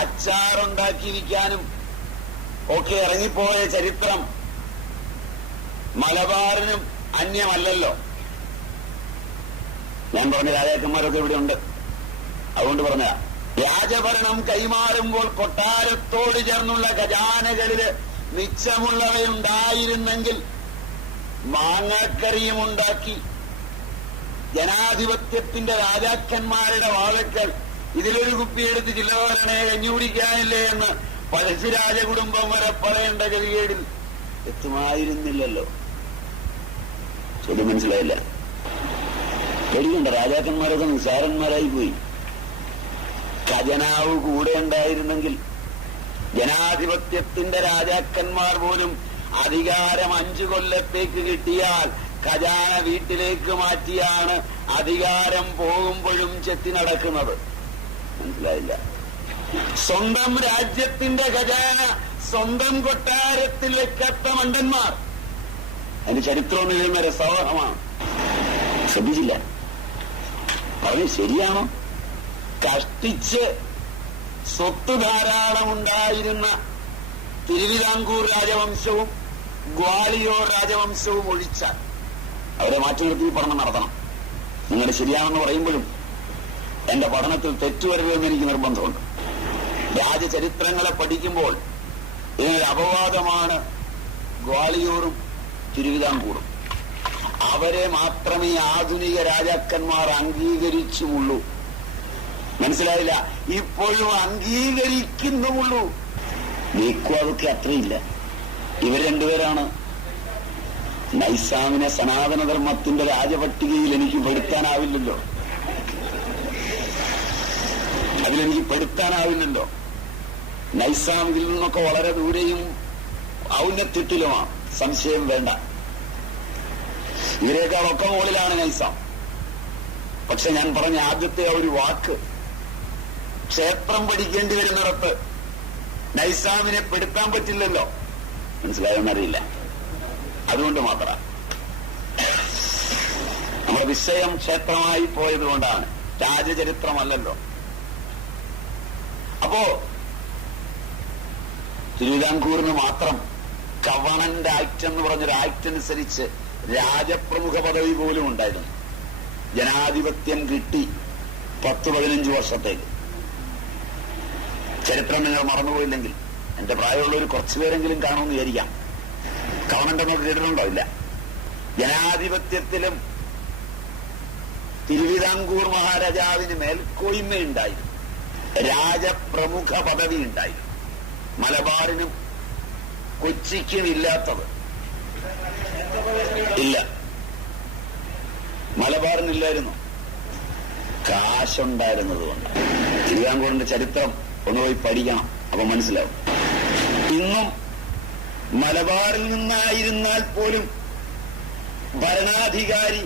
അച്ചാറുണ്ടാക്കിയിരിക്കാനും ഒക്കെ ഇറങ്ങിപ്പോയ ചരിത്രം മലബാറിനും അന്യമല്ലല്ലോ. ഞാൻ പറഞ്ഞ രാജാക്കന്മാരൊക്കെ ഇവിടെ ഉണ്ട്, അതുകൊണ്ട് പറഞ്ഞ രാജഭരണം കൈമാറുമ്പോൾ കൊട്ടാരത്തോട് ചേർന്നുള്ള ഖജാനകളില് മിച്ചമുള്ളവയുണ്ടായിരുന്നെങ്കിൽ മാങ്ങാക്കറിയും ഉണ്ടാക്കി ജനാധിപത്യത്തിന്റെ രാജാക്കന്മാരുടെ വാഴക്കൽ ഇതിലൊരു കുപ്പിയെടുത്ത് ചില്ലവരണേ കഞ്ഞി കുടിക്കാനില്ലേ എന്ന് പഴശ്ശിരാജ കുടുംബം വരെ പറയേണ്ട ഗതികേടിൽ എത്തുമായിരുന്നില്ലല്ലോ. ചോദ്യം മനസ്സിലായില്ല? പേടിക്കണ്ട, രാജാക്കന്മാരൊക്കെ നിസ്സാരന്മാരായി പോയി. ഖജനാവ് കൂടെ ഉണ്ടായിരുന്നെങ്കിൽ ജനാധിപത്യത്തിന്റെ രാജാക്കന്മാർ പോലും അധികാരം 5 കൊല്ലത്തേക്ക് കിട്ടിയാൽ ഖജാന വീട്ടിലേക്ക് മാറ്റിയാണ് അധികാരം പോകുമ്പോഴും ചെത്തി നടക്കുന്നത്. മനസ്സിലായില്ല? സ്വന്തം രാജ്യത്തിന്റെ ഖജാന സ്വന്തം കൊട്ടാരത്തിൽ വെക്കാത്ത മണ്ടന്മാർ. അതിന്റെ ചരിത്രം എഴുതുന്ന രസവഹമാണ്. ശ്രദ്ധിച്ചില്ല? പറഞ്ഞ് ശരിയാണോ? കഷ്ടിച്ച് സ്വത്ത് ധാരാളമുണ്ടായിരുന്ന തിരുവിതാംകൂർ രാജവംശവും ഗ്വാളിയോർ രാജവംശവും ഒഴിച്ചാൽ അവരെ മാറ്റി നിർത്തി പഠനം നടത്തണം. നിങ്ങൾ ശരിയാണെന്ന് പറയുമ്പോഴും എന്റെ പഠനത്തിൽ തെറ്റുവരരുതെന്ന് എനിക്ക് നിർബന്ധമുണ്ട്. രാജചരിത്രങ്ങളെ പഠിക്കുമ്പോൾ ഇതിനൊരു അപവാദമാണ് ഗ്വാളിയോറും തിരുവിതാംകൂറും. അവരെ മാത്രമേ ആധുനിക രാജാക്കന്മാർ അംഗീകരിച്ചുമുള്ളൂ. മനസ്സിലായില്ല? ഇപ്പോഴും അംഗീകരിക്കുന്നുമുള്ളൂ. നീക്കും അതൊക്കെ അത്രയില്ല. ഇവർ രണ്ടുപേരാണ് നൈസാമിനെ സനാതനധർമ്മത്തിന്റെ രാജപട്ടികയിൽ എനിക്ക് പെടുത്താനാവില്ലല്ലോ. അതിലെനിക്ക് പെടുത്താനാവില്ലല്ലോ. നൈസാം ഇതിൽ നിന്നൊക്കെ വളരെ ദൂരെയും ഔന്നത്യത്തിലുമാണ്, സംശയം വേണ്ട. ഇവരെക്കാളൊക്കെ മുകളിലാണ് നൈസാം. പക്ഷെ ഞാൻ പറഞ്ഞ ആദ്യത്തെ ആ ഒരു വാക്ക്, ക്ഷേത്രം പഠിക്കേണ്ടി വരുന്നിടത്ത് നൈസാമിനെ പെടുത്താൻ പറ്റില്ലല്ലോ. മനസ്സിലായെന്നറിയില്ല. അതുകൊണ്ട് മാത്രം നമ്മുടെ വിഷയം ക്ഷേത്രമായി പോയതുകൊണ്ടാണ്, രാജചരിത്രമല്ലല്ലോ. അപ്പോ തിരുവിതാംകൂറിന് മാത്രം ഗവർണന്റ് ആക്ട് എന്ന് പറഞ്ഞൊരു ആക്ട് അനുസരിച്ച് രാജപ്രമുഖ പദവി പോലും ഉണ്ടായിരുന്നു. ജനാധിപത്യം കിട്ടി 10-15 വർഷത്തേക്ക്. ചരിത്രം നിങ്ങൾ മറന്നുപോയില്ലെങ്കിൽ എന്റെ പ്രായമുള്ളവർ കുറച്ചുപേരെങ്കിലും കാണുമെന്ന് വിചാരിക്കാം. ഗവൺമെന്റ് എന്നൊക്കെ കേട്ടിട്ടുണ്ടോ? ഇല്ല. ജനാധിപത്യത്തിലും തിരുവിതാംകൂർ മഹാരാജാവിന് മേൽക്കോയ്മയുണ്ടായിരുന്നു, രാജപ്രമുഖ പദവി ഉണ്ടായിരുന്നു. മലബാറിനും കൊച്ചിക്കും ഇല്ലാത്തത് ഇല്ല. മലബാറിനില്ലായിരുന്നു, കാശുണ്ടായിരുന്നത് കൊണ്ട്. തിരുവിതാംകൂറിന്റെ ചരിത്രം ഒന്ന് പോയി പഠിക്കണം, അപ്പൊ മനസ്സിലാവും. ഇന്നും മലബാറിൽ നിന്നായിരുന്നാൽ പോലും ഭരണാധികാരി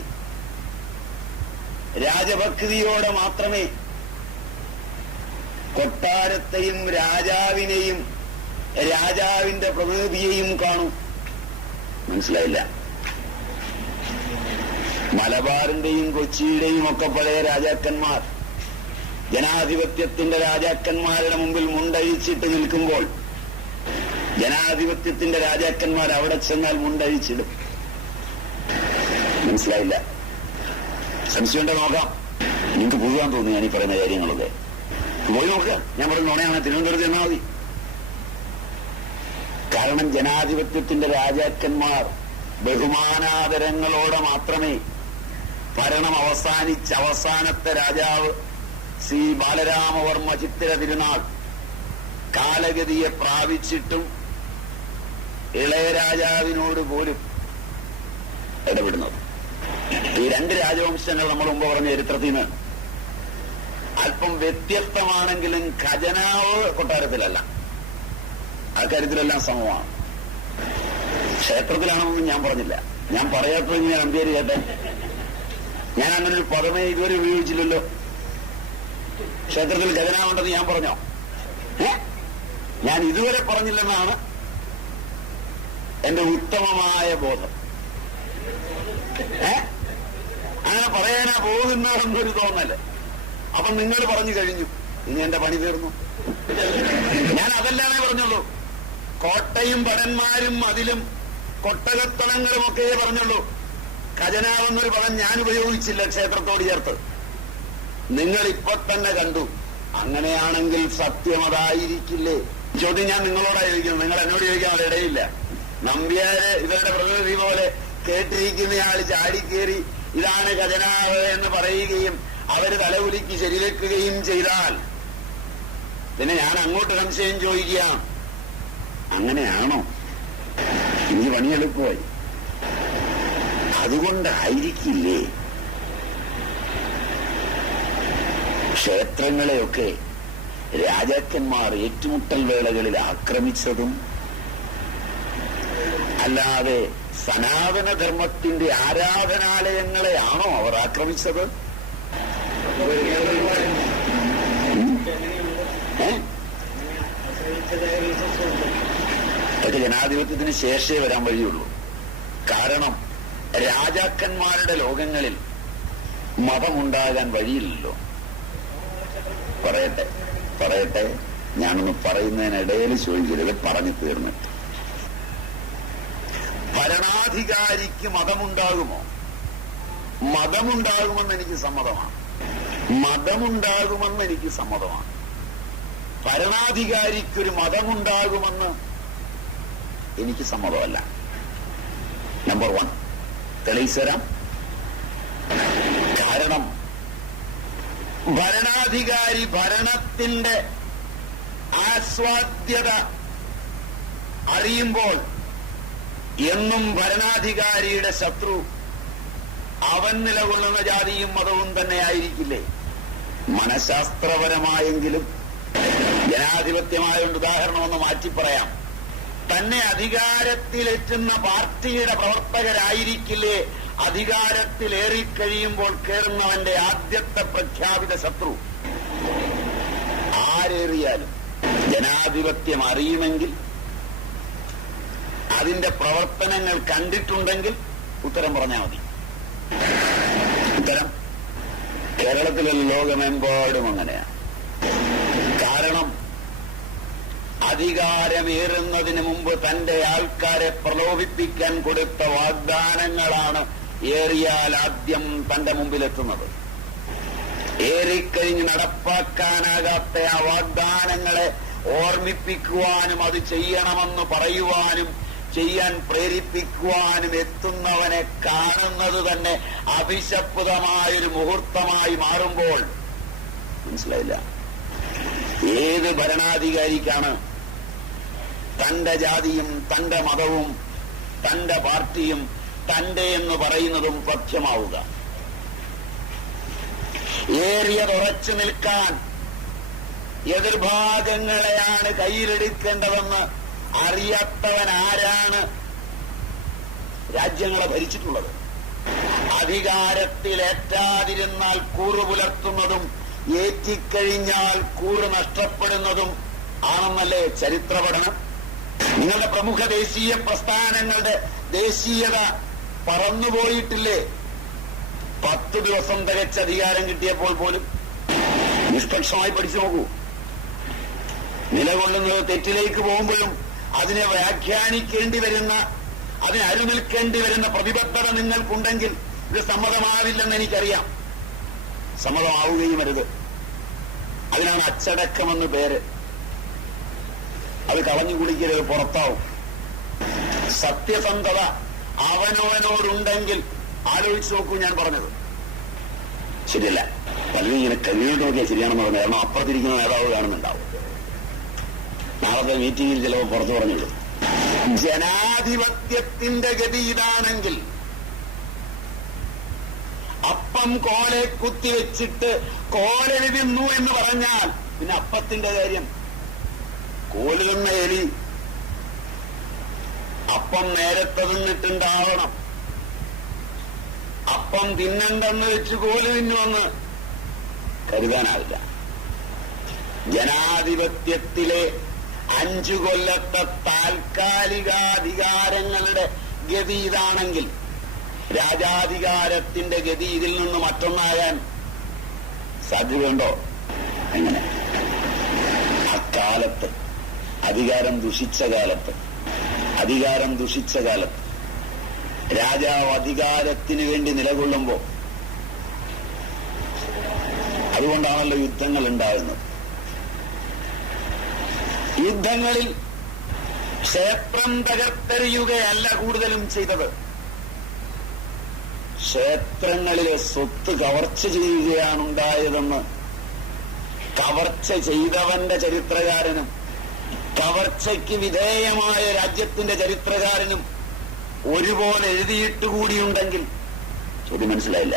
രാജഭക്തിയോടെ മാത്രമേ കൊട്ടാരത്തെയും രാജാവിനെയും രാജാവിന്റെ പ്രതിനിധിയെയും കാണൂ. മനസ്സിലായില്ല? മലബാറിന്റെയും കൊച്ചിയുടെയും ഒക്കെ പഴയ രാജാക്കന്മാർ ജനാധിപത്യത്തിന്റെ രാജാക്കന്മാരുടെ മുമ്പിൽ മുണ്ടഴിച്ചിട്ട് നിൽക്കുമ്പോൾ ജനാധിപത്യത്തിന്റെ രാജാക്കന്മാർ അവിടെ ചെന്നാൽ മുണ്ടഴിച്ചിടും. മനസ്സിലായില്ല? സംശയമുണ്ടോ? നോക്കാം. നിങ്ങൾക്ക് പോകാൻ തോന്നി ഞാൻ ഈ പറയുന്ന കാര്യങ്ങളൊക്കെ. പോയി നോക്കുക. ഞാൻ പറയുന്ന നുണയാണ്. തിരുവനന്തപുരത്ത് ചെന്നാൽ മതി. കാരണം ജനാധിപത്യത്തിന്റെ രാജാക്കന്മാർ ബഹുമാനാദരങ്ങളോടെ മാത്രമേ ഭരണം അവസാനത്തെ രാജാവ് ശ്രീ ബാലരാമവർമ്മ ചിത്തിര തിരുനാൾ കാലഗതിയെ പ്രാപിച്ചിട്ടും ഇളയരാജാവിനോട് പോലും ഇടപെടുന്നത്. ഈ 2 രാജവംശങ്ങൾ നമ്മൾ മുമ്പ് പറഞ്ഞ ചരിത്രത്തിൽ നിന്ന് അല്പം വ്യത്യസ്തമാണെങ്കിലും ഖജനാവ് കൊട്ടാരത്തിലല്ല. ആ കാര്യത്തിലെല്ലാം സമമാണ്. ക്ഷേത്രത്തിലാണെന്നൊന്നും ഞാൻ പറഞ്ഞില്ല. ഞാൻ പറയാത്തത് ഞാൻ അമ്പേര് കേട്ടെ. ഞാൻ അങ്ങനെ ഒരു പദമേ ഇതുവരെ ഉപയോഗിച്ചില്ലല്ലോ. ക്ഷേത്രത്തിൽ ഖജനാവുണ്ടെന്ന് ഞാൻ പറഞ്ഞോ? ഞാൻ ഇതുവരെ പറഞ്ഞില്ലെന്നാണ് എന്റെ ഉത്തമമായ ബോധം. അങ്ങനെ പറയാനാ പോകുന്നതെന്നൊരു തോന്നല്. അപ്പൊ നിങ്ങൾ പറഞ്ഞു കഴിഞ്ഞു, ഇനി എന്റെ പണി തീർന്നു. ഞാൻ അതല്ലാന്നേ പറഞ്ഞുള്ളൂ. കോട്ടയും ഭടന്മാരും അതിലും കൊട്ടകത്തളങ്ങളും ഒക്കെ പറഞ്ഞുള്ളൂ. ഖജനാവെന്നൊരു പദം ഞാൻ ഉപയോഗിച്ചില്ല ക്ഷേത്രത്തോട് ചേർത്ത്. നിങ്ങൾ ഇപ്പൊ തന്നെ കണ്ടു. അങ്ങനെയാണെങ്കിൽ സത്യം അതായിരിക്കില്ലേ? ചോദ്യം ഞാൻ നിങ്ങളോടായിരിക്കും, നിങ്ങൾ എന്നോട് ചോദിക്കാൻ അവിടെ ഇടയില്ല. നമ്പ്യാര് ഇവരുടെ പ്രതിനിധി പോലെ കേട്ടിരിക്കുന്നയാൾ ചാടിക്കേറി ഇതാണ് ഖജനാവ് എന്ന് പറയുകയും അവര് തലകുലിക്ക് ശരിവെക്കുകയും ചെയ്താൽ പിന്നെ ഞാൻ അങ്ങോട്ട് സംശയം ചോദിക്കാം, അങ്ങനെയാണോ? ഇനി പണിയെടുക്കുവായി. അതുകൊണ്ടായിരിക്കില്ലേ ക്ഷേത്രങ്ങളെയൊക്കെ രാജാക്കന്മാർ ഏറ്റുമുട്ടൽ വേളകളിൽ ആക്രമിച്ചതും? അല്ലാതെ സനാതനധർമ്മത്തിന്റെ ആരാധനാലയങ്ങളെയാണോ അവർ ആക്രമിച്ചത്? അതൊക്കെ ജനാധിപത്യത്തിന് ശേഷമേ വരാൻ വഴിയുള്ളൂ. കാരണം രാജാക്കന്മാരുടെ ലോകങ്ങളിൽ മതമുണ്ടാകാൻ വഴിയില്ലല്ലോ. പറയട്ടെ ഞാനൊന്ന് പറയുന്നതിനിടയിൽ ചോദിക്കരുത്, പറഞ്ഞു തീർന്നിട്ട്. ഭരണാധികാരിക്ക് മതമുണ്ടാകുമോ? മതമുണ്ടാകുമെന്ന് എനിക്ക് സമ്മതമാണ്. ഭരണാധികാരിക്കൊരു മതമുണ്ടാകുമെന്ന് എനിക്ക് സമ്മതമല്ല. നമ്പർ 1 തെളിയിച്ചു തരാം. കാരണം ഭരണാധികാരി ഭരണത്തിന്റെ ആസ്വാദ്യത അറിയുമ്പോൾ എന്നും ഭരണാധികാരിയുടെ ശത്രു അവൻ നിലകൊള്ളുന്ന ജാതിയും മതവും തന്നെ ആയിരിക്കില്ലേ? മനഃശാസ്ത്രപരമായെങ്കിലും ജനാധിപത്യമായൊരു ഉദാഹരണമെന്ന് മാറ്റി പറയാം. തന്നെ അധികാരത്തിലെത്തുന്ന പാർട്ടിയുടെ പ്രവർത്തകരായിരിക്കില്ലേ അധികാരത്തിലേറിക്കഴിയുമ്പോൾ കയറുന്നവന്റെ ആദ്യത്തെ പ്രഖ്യാപിത ശത്രു? ആരേറിയാലും ജനാധിപത്യം അറിയുമെങ്കിൽ, അതിന്റെ പ്രവർത്തനങ്ങൾ കണ്ടിട്ടുണ്ടെങ്കിൽ ഉത്തരം പറഞ്ഞാൽ മതി. ഉത്തരം കേരളത്തിലുള്ള ലോകമെമ്പാടും അങ്ങനെയാണ്. കാരണം അധികാരമേറുന്നതിന് മുമ്പ് തന്റെ ആൾക്കാരെ പ്രലോഭിപ്പിക്കാൻ കൊടുത്ത വാഗ്ദാനങ്ങളാണ് ഏറിയാൽ ആദ്യം തന്റെ മുമ്പിലെത്തുന്നത്. ഏറിക്കഴിഞ്ഞ് നടപ്പാക്കാനാകാത്ത ആ വാഗ്ദാനങ്ങളെ ഓർമ്മിപ്പിക്കുവാനും അത് ചെയ്യണമെന്ന് പറയുവാനും ചെയ്യാൻ പ്രേരിപ്പിക്കുവാനും എത്തുന്നവനെ കാണുന്നത് തന്നെ അഭിശപ്തമായൊരു മുഹൂർത്തമായി മാറുമ്പോൾ മനസ്സിലായില്ല, ഏത് ഭരണാധികാരിക്കാണ് തന്റെ ജാതിയും തന്റെ മതവും തന്റെ പാർട്ടിയും തന്റെ എന്ന് പറയുന്നതും പഥ്യമാവുക? ഏറിയതുറച്ചു നിൽക്കാൻ എതിർഭാഗങ്ങളെയാണ് കയ്യിലെടുക്കേണ്ടതെന്ന് അറിയാത്തവൻ ആരാണ് രാജ്യങ്ങളെ ഭരിച്ചിട്ടുള്ളത്? അധികാരത്തിലേറ്റാതിരുന്നാൽ കൂറ് പുലർത്തുന്നതും ഏറ്റിക്കഴിഞ്ഞാൽ കൂറ് നഷ്ടപ്പെടുന്നതും ആണെന്നല്ലേ ചരിത്ര പഠനം? നിങ്ങളുടെ പ്രമുഖ ദേശീയ പ്രസ്ഥാനങ്ങളുടെ ദേശീയത പറന്നുപോയിട്ടില്ലേ? 10 ദിവസം തികച്ച അധികാരം കിട്ടിയപ്പോൾ പോലും നിഷ്പക്ഷമായി പഠിച്ചു നോക്കൂ. നിലകൊള്ളുന്നത് തെറ്റിലേക്ക് പോകുമ്പോഴും അതിനെ വ്യാഖ്യാനിക്കേണ്ടി വരുന്ന, അതിന് അരുനിൽക്കേണ്ടി വരുന്ന പ്രതിബദ്ധത നിങ്ങൾക്കുണ്ടെങ്കിൽ ഇത് സമ്മതമാവില്ലെന്ന് എനിക്കറിയാം. സമ്മതമാവുകയും അരുത്. അതിനാണ് അച്ചടക്കമെന്ന് പേര്. അത് കളഞ്ഞു കുടിക്കരുത്, പുറത്താവും. സത്യസന്ധത അവനവനോടുണ്ടെങ്കിൽ ആലോചിച്ച് നോക്കൂ. ഞാൻ പറഞ്ഞത് ശരിയല്ല. പലരും ഇങ്ങനെ കഴിയുന്നത് നോക്കിയാൽ ശരിയാണെന്ന് പറഞ്ഞു. കാരണം അപ്പുറത്തിരിക്കുന്ന നേതാവ് കാണുന്നുണ്ടാവും. നാളത്തെ മീറ്റിംഗിൽ ചിലപ്പോൾ പുറത്തു പറഞ്ഞുള്ളൂ. ജനാധിപത്യത്തിന്റെ ഗതി ഇതാണെങ്കിൽ അപ്പം കോലെ കുത്തിവെച്ചിട്ട് കോലരി തിന്നു എന്ന് പറഞ്ഞാൽ പിന്നെ അപ്പത്തിന്റെ കാര്യം? കോല് തിന്ന എലി അപ്പം നേരത്തെ തിന്നിട്ടുണ്ടാവണം. അപ്പം തിന്നണ്ടെന്ന് വെച്ച് കോല് തിന്നുവെന്ന് കരുതാനാവില്ല. ജനാധിപത്യത്തിലെ 5 കൊല്ലത്തെ താൽക്കാലികാധികാരങ്ങളുടെ ഗതി ഇതാണെങ്കിൽ രാജാധികാരത്തിന്റെ ഗതി ഇതിൽ നിന്ന് മറ്റൊന്നാകാൻ സാധ്യതയുണ്ടോ? എങ്ങനെ? കാലത്ത്, അധികാരം ദുഷിച്ച കാലത്ത് രാജാവ് അധികാരത്തിന് വേണ്ടി നിലകൊള്ളുമ്പോ, അതുകൊണ്ടാണല്ലോ യുദ്ധങ്ങൾ ഉണ്ടാകുന്നത്. യുദ്ധങ്ങളിൽ ക്ഷേത്രം തകർത്തെറിയുകയല്ല കൂടുതലും ചെയ്തത്, ക്ഷേത്രങ്ങളിലെ സ്വത്ത് കവർച്ച ചെയ്യുകയാണുണ്ടായതെന്ന് കവർച്ച ചെയ്തവന്റെ ചരിത്രകാരനും കവർച്ചയ്ക്ക് വിധേയമായ രാജ്യത്തിന്റെ ചരിത്രകാരനും ഒരുപോലെ എഴുതിയിട്ടുകൂടിയുണ്ടെങ്കിൽ ചോദ്യം മനസ്സിലായില്ല.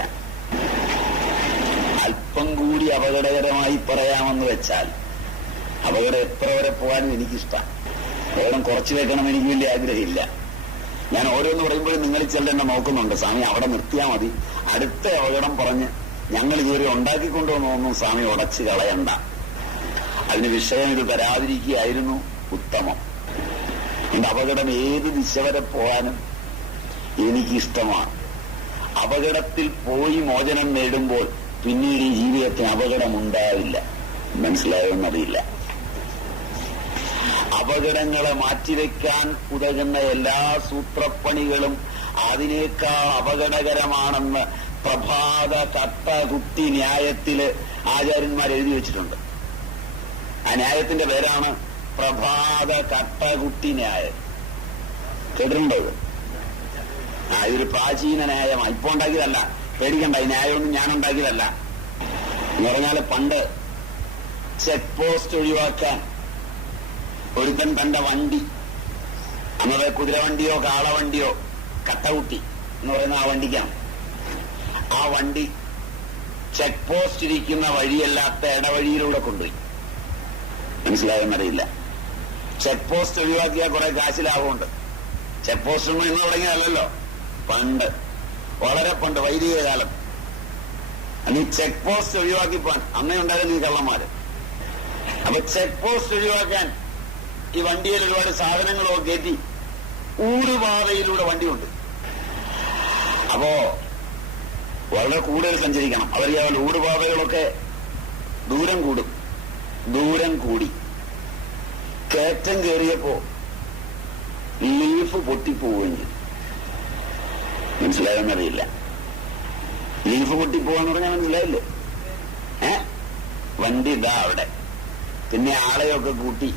അല്പം കൂടി അപകടകരമായി പറയാമെന്ന് വെച്ചാൽ, അപകടം എത്ര വരെ പോകാനും എനിക്കിഷ്ടം, അപകടം കുറച്ചു വെക്കണം എനിക്ക് വലിയ ആഗ്രഹമില്ല. ഞാൻ ഓരോന്ന് പറയുമ്പോഴും നിങ്ങൾ ചിലർ എന്നെ നോക്കുന്നുണ്ട്, സ്വാമി അവിടെ നിർത്തിയാൽ മതി, അടുത്ത അപകടം പറഞ്ഞ് ഞങ്ങൾ ഇതുവരെ ഉണ്ടാക്കിക്കൊണ്ടുവന്നൊന്നും സ്വാമി ഉടച്ചു കളയണ്ട, അതിന് വിഷയം ഇത് തരാതിരിക്കുകയായിരുന്നു ഉത്തമം. എന്റെ അപകടം ഏത് ദിശ വരെ പോകാനും എനിക്കിഷ്ടമാണ്. അപകടത്തിൽ പോയി മോചനം നേടുമ്പോൾ പിന്നീട് ഈ ജീവിതത്തിന് അപകടമുണ്ടാവില്ല. മനസ്സിലായോന്നറിയില്ല. അപകടങ്ങളെ മാറ്റിവെക്കാൻ ഉതകുന്ന എല്ലാ സൂത്രപ്പണികളും അതിനേക്കാൾ അപകടകരമാണെന്ന് പ്രഭാത കട്ടകുട്ടി ന്യായത്തില് ആചാര്യന്മാർ എഴുതി വെച്ചിട്ടുണ്ട്. ആ ന്യായത്തിന്റെ പേരാണ് പ്രഭാത കട്ടകുട്ടി ന്യായം. കേട്ടിട്ടുണ്ടോ? ഇതൊരു പ്രാചീന ന്യായമാണ്, ഇപ്പൊ ഉണ്ടാക്കിയതല്ല, പേടിക്കണ്ട. ഈ ന്യായമൊന്നും ഞാൻ ഉണ്ടാക്കിയതല്ല. എന്ന് പറഞ്ഞാല് പണ്ട് ചെക്ക് പോസ്റ്റ് ഒഴിവാക്കാൻ ഒരുത്തൻ തന്റെ വണ്ടി, അന്നത് കുതിരവണ്ടിയോ കാളവണ്ടിയോ, കട്ടകുട്ടി എന്ന് പറയുന്ന ആ വണ്ടിക്കാണ്, ആ വണ്ടി ചെക്ക് പോസ്റ്റ് ഇരിക്കുന്ന വഴിയല്ലാത്ത ഇടവഴിയിലൂടെ കൊണ്ടുപോയി. മനസ്സിലായെന്നറിയില്ല. ചെക്ക് പോസ്റ്റ് ഒഴിവാക്കിയാൽ കുറെ കാശ് ലാഭമുണ്ട്. ചെക്ക് പോസ്റ്റ് ഒന്നും ഇന്ന് തുടങ്ങിയതല്ലോ, പണ്ട്, വളരെ പണ്ട്, വൈദിക കാലം. അന്ന് ചെക്ക് പോസ്റ്റ് ഒഴിവാക്കിപ്പോൻ അന്നേ ഉണ്ടാകുന്ന ഈ കള്ളന്മാര്. അപ്പൊ ചെക്ക് പോസ്റ്റ് ഒഴിവാക്കാൻ ഈ വണ്ടിയിൽ ഒരുപാട് സാധനങ്ങളോ കയറ്റി ഊടുപാതയിലൂടെ വണ്ടിയുണ്ട്. അപ്പോ വളരെ കൂടുതൽ സഞ്ചരിക്കണം. അവർക്ക് ഊടുപാതകളൊക്കെ ദൂരം കൂടി കയറ്റം കയറിയപ്പോ ലീഫ് പൊട്ടിപ്പോവുകയും ചെയ്തു. മനസ്സിലായെന്നറിയില്ല. ലീഫ് പൊട്ടിപ്പോവാന്ന് പറഞ്ഞാൽ മനസ്സിലായില്ലേ? വണ്ടി ഇതാ അവിടെ. പിന്നെ ആളെയൊക്കെ കൂട്ടി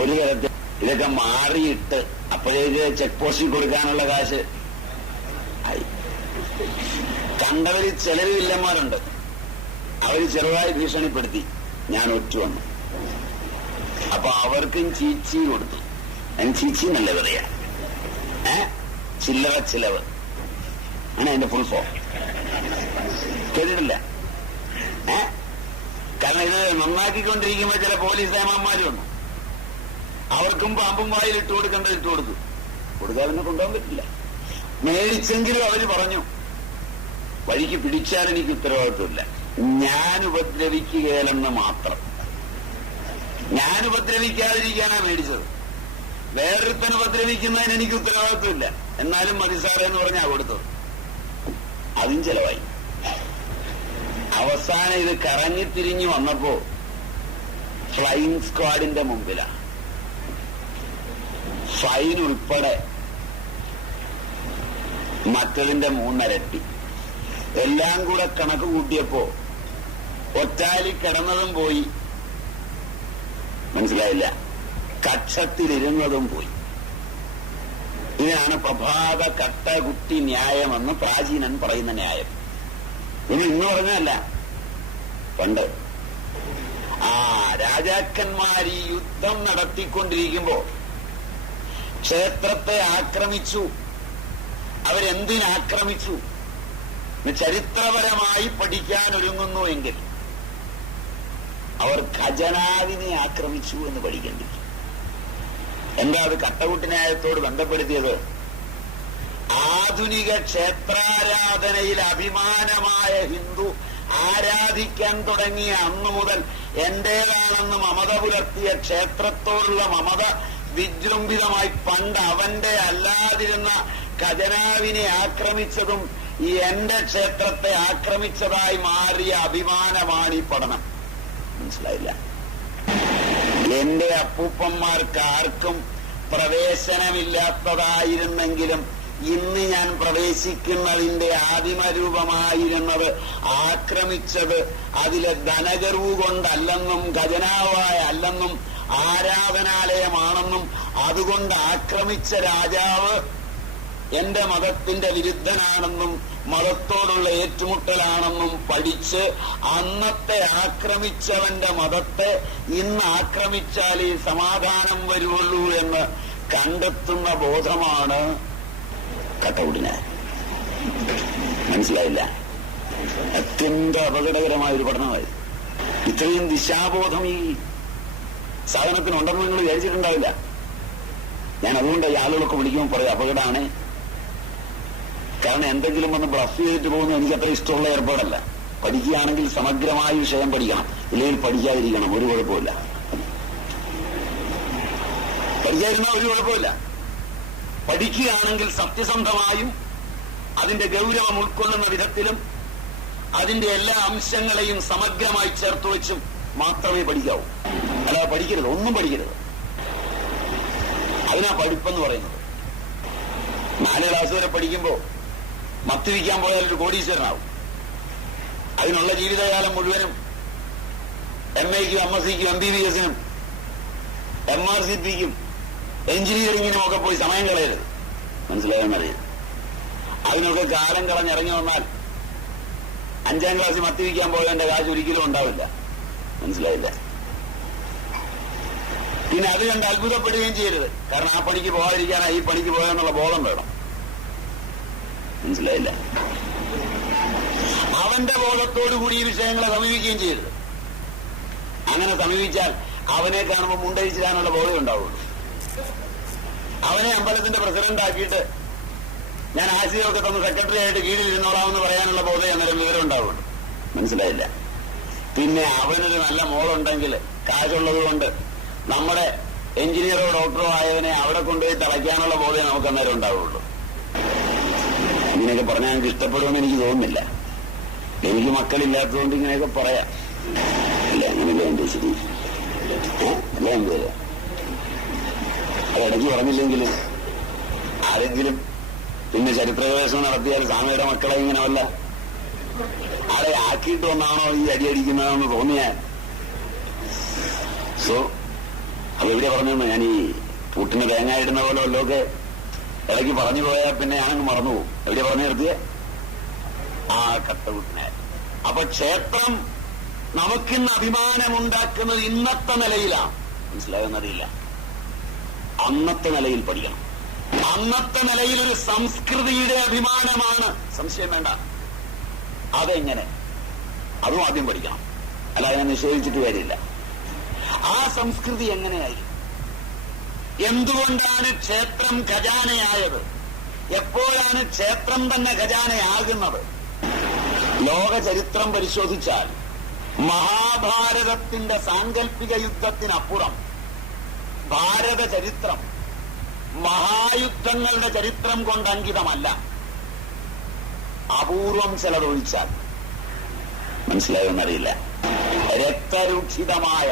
ഒരു തരത്തിൽ ഇതൊക്കെ മാറിയിട്ട് അപ്പോഴേക്ക് ചെക്ക് പോസ്റ്റിൽ കൊടുക്കാനുള്ള കാശ് ആയി. കണ്ടവര് ചിലര് വില്ലന്മാരുണ്ട്, അവര് ചെറുതായി ഭീഷണിപ്പെടുത്തി, ഞാൻ ഒറ്റ വന്നു. അപ്പൊ അവർക്കും ചീച്ചി കൊടുത്തു. അതിന് ചീച്ചി എന്നല്ല പറയാ, ചില്ലറ ചിലവ് ആണ് അതിന്റെ ഫുൾ ഫോം. കേട്ടിട്ടില്ല? കാരണം ഇത് നന്നാക്കിക്കൊണ്ടിരിക്കുമ്പോ ചില പോലീസ് ഏമാന്മാരും ഉണ്ട്, അവർക്കും പാമ്പും വായിൽ ഇട്ട് കൊടുക്കേണ്ടത് ഇട്ട് കൊടുക്കും. കൊടുക്കാതെ തന്നെ കൊണ്ടുപോകാൻ പറ്റില്ല. മേടിച്ചെങ്കിലും അവര് പറഞ്ഞു, വഴിക്ക് പിടിച്ചാൽ എനിക്ക് ഉത്തരവാദിത്വമില്ല, ഞാൻ ഉപദ്രവിക്കുകയില്ലെന്ന് മാത്രം. ഞാൻ ഉപദ്രവിക്കാതിരിക്കാനാണ് മേടിച്ചത്, വേറൊരുത്തൻ ഉപദ്രവിക്കുന്നതിന് എനിക്ക് ഉത്തരവാദിത്വമില്ല, എന്നാലും മതി സാറേ എന്ന് പറഞ്ഞാ കൊടുത്തത്. അതും ചെലവായി. അവസാനം ഇത് കറങ്ങിത്തിരിഞ്ഞു വന്നപ്പോ ഫ്ലൈയിങ് സ്ക്വാഡിന്റെ മുമ്പിലാണ്. ഫൈൻ ഉൾപ്പെടെ മറ്റതിന്റെ 3 ഇരട്ടി എല്ലാം കൂടെ കണക്ക് കൂട്ടിയപ്പോ ഒറ്റാലി കിടന്നതും പോയി, മനസ്സിലായില്ല, കക്ഷത്തിലിരുന്നതും പോയി. ഇതിനാണ് പ്രഭാത കട്ടകുട്ടി ന്യായമെന്ന് പ്രാചീനൻ പറയുന്ന ന്യായം. ഇത് ഇന്ന് പറഞ്ഞല്ല, പണ്ട്. രാജാക്കന്മാർ ഈ യുദ്ധം നടത്തിക്കൊണ്ടിരിക്കുമ്പോ ക്ഷേത്രത്തെ ആക്രമിച്ചു. അവരെന്തിനാക്രമിച്ചു ചരിത്രപരമായി പഠിക്കാൻ ഒരുങ്ങുന്നു എങ്കിൽ അവർ ഖജനാവിനെ ആക്രമിച്ചു എന്ന് പഠിക്കേണ്ടി. എന്താ അത് കട്ടകുട്ടി ന്യായത്തോട് ബന്ധപ്പെടുത്തിയത്? ആധുനിക ക്ഷേത്രാരാധനയിൽ അഭിമാനമായ ഹിന്ദു ആരാധിക്കാൻ തുടങ്ങിയ അന്നു മുതൽ എന്റേതാണെന്ന് മമത പുലർത്തിയ ക്ഷേത്രത്തോടുള്ള മമത വിജൃംഭിതമായി പണ്ട് അവന്റെ അല്ലാതിരുന്ന ഖജനാവിനെ ആക്രമിച്ചതും ഈ എന്റെ ക്ഷേത്രത്തെ ആക്രമിച്ചതായി മാറിയ അഭിമാനമാണ് ഈ പഠനം. മനസ്സിലായില്ല? എന്റെ അപ്പൂപ്പന്മാർക്ക് ആർക്കും പ്രവേശനമില്ലാത്തതായിരുന്നെങ്കിലും ഇന്ന് ഞാൻ പ്രവേശിക്കുന്നതിന്റെ ആദിമരൂപമായിരുന്നത് ആക്രമിച്ചത് അതിലെ ധനഗർവ് കൊണ്ടല്ലെന്നും ഖജനാവായ അല്ലെന്നും ആരാധനാലയമാണെന്നും അതുകൊണ്ട് ആക്രമിച്ച രാജാവ് എന്റെ മതത്തിന്റെ വിരുദ്ധനാണെന്നും മതത്തോടുള്ള ഏറ്റുമുട്ടലാണെന്നും പഠിച്ച് അന്നത്തെ ആക്രമിച്ചവന്റെ മതത്തെ ഇന്ന് ആക്രമിച്ചാൽ ഈ സമാധാനം വരുള്ളൂ എന്ന് കണ്ടെത്തുന്ന ബോധമാണ് കട്ടൗട്ടിന്. മനസ്സിലായില്ല? അത്യന്തം അപകടകരമായ ഒരു പഠനമായി. ഇത്രയും ദിശാബോധം ഈ സാധനത്തിനുണ്ടെന്ന് നിങ്ങൾ വിചാരിച്ചിട്ടുണ്ടാവില്ല. ഞാൻ അതുകൊണ്ട് ഈ ആളുകളൊക്കെ വിളിക്കുമ്പോൾ പറയും അപകടമാണ്. കാരണം എന്തെങ്കിലും ഒന്ന് ബ്ലഫ് ചെയ്തിട്ട് പോകുന്നത് എനിക്ക് അത്ര ഇഷ്ടമുള്ള ഏർപ്പാടല്ല. പഠിക്കുകയാണെങ്കിൽ സമഗ്രമായ വിഷയം പഠിക്കണം, ഇല്ലെങ്കിൽ പഠിക്കാതിരിക്കണം, ഒരു കുഴപ്പമില്ല. പഠിക്കാതിരുന്ന ഒരു കുഴപ്പമില്ല. പഠിക്കുകയാണെങ്കിൽ സത്യസന്ധമായും അതിന്റെ ഗൗരവം ഉൾക്കൊള്ളുന്ന വിധത്തിലും അതിന്റെ എല്ലാ അംശങ്ങളെയും സമഗ്രമായി ചേർത്ത് വെച്ചും മാത്രമേ പഠിക്കാവൂ. അല്ലാതെ പഠിക്കരുത്, ഒന്നും പഠിക്കരുത്. അതിനാ പഠിപ്പെന്ന് പറയുന്നത്. 4 ക്ലാസ് വരെ പഠിക്കുമ്പോൾ മത്തിവിക്കാൻ പോയാൽ ഒരു കോടീശ്വരനാവും. അതിനുള്ള ജീവിതകാലം മുഴുവനും MA-ക്കും MSc-ക്കും MBBS-നും MRCP-ക്കും എഞ്ചിനീയറിംഗിനും ഒക്കെ പോയി സമയം കളയരുത്. മനസ്സിലായെന്നറിയത്? അതിനൊക്കെ കാലം കളഞ്ഞിറങ്ങി വന്നാൽ 5ാം ക്ലാസ്സിൽ മത്തിവിക്കാൻ പോയതിന്റെ കാശ് ഒരിക്കലും ഉണ്ടാവില്ല. മനസ്സിലായില്ല? പിന്നെ അത് കണ്ട് അത്ഭുതപ്പെടുകയും ചെയ്യരുത്. കാരണം ആ പണിക്ക് പോകാതിരിക്കാനാ ഈ പണിക്ക് പോകാന്നുള്ള ബോധം വേണം. മനസ്സിലായില്ല? അവന്റെ ബോധത്തോടുകൂടി ഈ വിഷയങ്ങളെ സമീപിക്കുകയും ചെയ്യരുത്. അങ്ങനെ സമീപിച്ചാൽ അവനെ കാണുമ്പോൾ മുണ്ടഴിച്ചിടാനുള്ള ബോധം ഉണ്ടാവുള്ളൂ. അവനെ അമ്പലത്തിന്റെ പ്രസിഡന്റ് ആക്കിയിട്ട് ഞാൻ ആശയമൊക്കെ തന്ന് സെക്രട്ടറി ആയിട്ട് കീഴിലിരുന്നോളാമെന്ന് പറയാനുള്ള ബോധം അന്നേരം വിവരം ഉണ്ടാവുള്ളൂ. മനസ്സിലായില്ല? പിന്നെ അവനൊരു നല്ല മോളുണ്ടെങ്കിൽ കാശുള്ളത് കൊണ്ട് നമ്മുടെ എഞ്ചിനീയറോ ഡോക്ടറോ ആയവനെ അവിടെ കൊണ്ടുപോയി തളയ്ക്കാനുള്ള ബോധം നമുക്ക് അന്നേരം ഉണ്ടാവുള്ളൂ. ഇങ്ങനെയൊക്കെ പറഞ്ഞാൽ എനിക്ക് ഇഷ്ടപ്പെടുമെന്ന് എനിക്ക് തോന്നുന്നില്ല. എനിക്ക് മക്കളില്ലാത്തതുകൊണ്ട് ഇങ്ങനെയൊക്കെ പറയാം. അല്ല, അങ്ങനെയല്ല എന്റെ ശരി. അല്ല, എന്തല്ല അത് ഇടയ്ക്ക് പറഞ്ഞില്ലെങ്കിലും ആരെങ്കിലും പിന്നെ ചരിത്രഗവേഷണം നടത്തിയാൽ സ്വാമിയുടെ മക്കളെ ഇങ്ങനെ വല്ല ആളെ ആക്കിയിട്ട് വന്നാണോ ഈ അടിയടിക്കുന്നതെന്ന് തോന്നിയാൽ അതെവിടെ പറഞ്ഞെന്ന് ഞാൻ ഈ പൂട്ടിന് തേങ്ങ ഇടുന്ന പോലെ വല്ലതൊക്കെ ഇടയ്ക്ക് പറഞ്ഞു പോയാൽ പിന്നെ ഞാനങ്ങ് മറന്നുപോകും. എവിടെ പറഞ്ഞു നിർത്തിയ ആ കട്ടകുട്ടിനെ. അപ്പൊ ക്ഷേത്രം നമുക്കിന്ന് അഭിമാനമുണ്ടാക്കുന്നത് ഇന്നത്തെ നിലയിലാണ്. മനസ്സിലായെന്നറിയില്ല. അന്നത്തെ നിലയിൽ പഠിക്കണം. അന്നത്തെ നിലയിൽ ഒരു സംസ്കൃതിയുടെ അഭിമാനമാണ്, സംശയം വേണ്ട. അതെങ്ങനെ? അതും ആദ്യം പഠിക്കണം. അല്ല, അതിനെ നിഷേധിച്ചിട്ട് കാര്യമില്ല. ആ സംസ്കൃതി എങ്ങനെയായി? എന്തുകൊണ്ടാണ് ക്ഷേത്രം ഖജാനയായത്? എപ്പോഴാണ് ക്ഷേത്രം തന്നെ ഖജാനയാകുന്നത്? ലോക ചരിത്രം പരിശോധിച്ചാൽ മഹാഭാരതത്തിന്റെ സാങ്കല്പിക യുദ്ധത്തിനപ്പുറം ഭാരത ചരിത്രം മഹായുദ്ധങ്ങളുടെ ചരിത്രം കൊണ്ട് അങ്കിതമല്ല. അപൂർവം ചിലതൊഴിച്ചാൽ. മനസ്സിലായെന്നറിയില്ല. രക്തരൂക്ഷിതമായ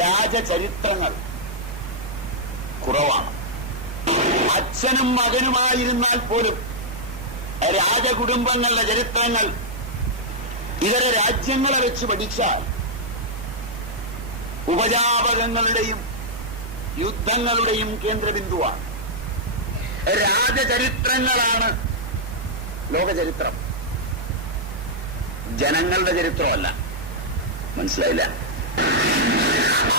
രാജചരിത്രങ്ങൾ കുറവാണ്. അച്ഛനും മകനുമായിരുന്നാൽ പോലും രാജകുടുംബങ്ങളുടെ ചരിത്രങ്ങൾ ഇതര രാജ്യങ്ങളെ വെച്ച് പഠിച്ചാൽ ഉപജാപകങ്ങളുടെയും യുദ്ധങ്ങളുടെയും കേന്ദ്രബിന്ദുവാണ്. രാജചരിത്രങ്ങളാണ് ലോകചരിത്രം, ജനങ്ങളുടെ ചരിത്രമല്ല. മനസ്സിലായില്ല?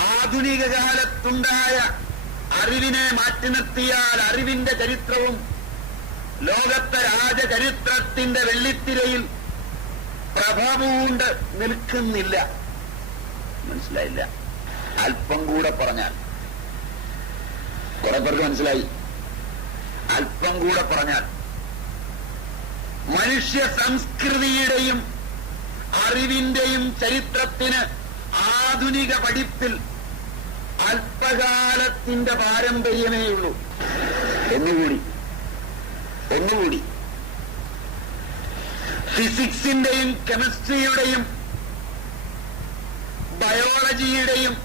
ആധുനിക കാലത്തുണ്ടായ അറിവിനെ മാറ്റി നിർത്തിയാൽ അറിവിന്റെ ചരിത്രവും ലോകത്തെ രാജചരിത്രത്തിന്റെ വെള്ളിത്തിരയിൽ പ്രഭപൂണ്ട് നിൽക്കുന്നില്ല. മനസ്സിലായില്ല? അല്പം കൂടെ പറഞ്ഞാൽ, കുറെ പേർക്ക് മനസ്സിലായി. അല്പം കൂടെ പറഞ്ഞാൽ മനുഷ്യ സംസ്കൃതിയുടെയും അറിവിന്റെയും ചരിത്രത്തിന് ആധുനിക പഠിപ്പിൽ അല്പകാലത്തിന്റെ പാരമ്പര്യമേ ഉള്ളൂ. ഒന്നുകൂടി ഫിസിക്സിന്റെയും കെമിസ്ട്രിയുടെയും ബയോളജിയുടെയും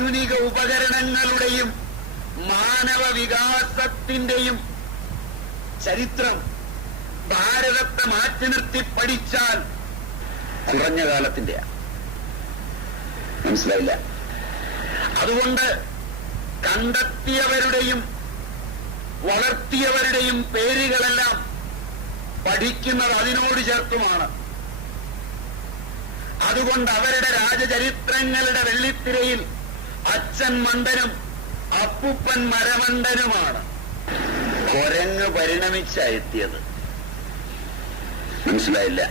ആധുനിക ഉപകരണങ്ങളുടെയും മാനവ വികാസത്തിന്റെയും ചരിത്രം ഭാരതത്തെ മാറ്റി നിർത്തി പഠിച്ചാൽ കുറഞ്ഞ കാലത്തിന്റെയാണ്. മനസ്സിലായില്ല? അതുകൊണ്ട് കണ്ടെത്തിയവരുടെയും വളർത്തിയവരുടെയും പേരുകളെല്ലാം പഠിക്കുന്നത് അതിനോട് ചേർത്തുമാണ്. അതുകൊണ്ട് അവരുടെ രാജചരിത്രങ്ങളുടെ വെള്ളിത്തിരയിൽ അച്ഛൻ മണ്ടനും അപ്പുപ്പൻ മരമണ്ടനുമാണ്. കുരങ്ങ് പരിണമിച്ചെത്തിയത്. മനസ്സിലായില്ല?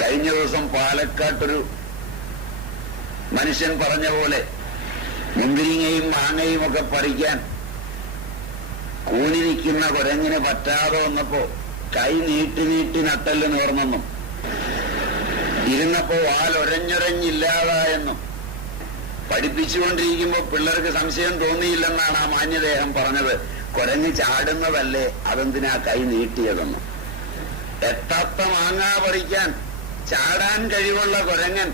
കഴിഞ്ഞ ദിവസം പാലക്കാട്ടൊരു മനുഷ്യൻ പറഞ്ഞ പോലെ മുന്തിരിങ്ങയും മാങ്ങയും ഒക്കെ പറിക്കാൻ കൂനി നിൽക്കുന്ന കുരങ്ങിന് പറ്റാതെ വന്നപ്പോ കൈ നീട്ടി നീട്ടി നട്ടല് നേർന്നെന്നും ഇരുന്നപ്പോ വാലൊരഞ്ഞൊരഞ്ഞില്ലാതായെന്നും പഠിപ്പിച്ചുകൊണ്ടിരിക്കുമ്പോ പിള്ളേർക്ക് സംശയം തോന്നിയില്ലെന്നാണ് ആ മാന്യദേഹം പറഞ്ഞത്. കുരങ്ങ് ചാടുന്നതല്ലേ, അതെന്തിനാ കൈ നീട്ടിയതെന്നും. എത്താത്ത മാങ്ങ പറിക്കാൻ ചാടാൻ കഴിവുള്ള കുരങ്ങൻ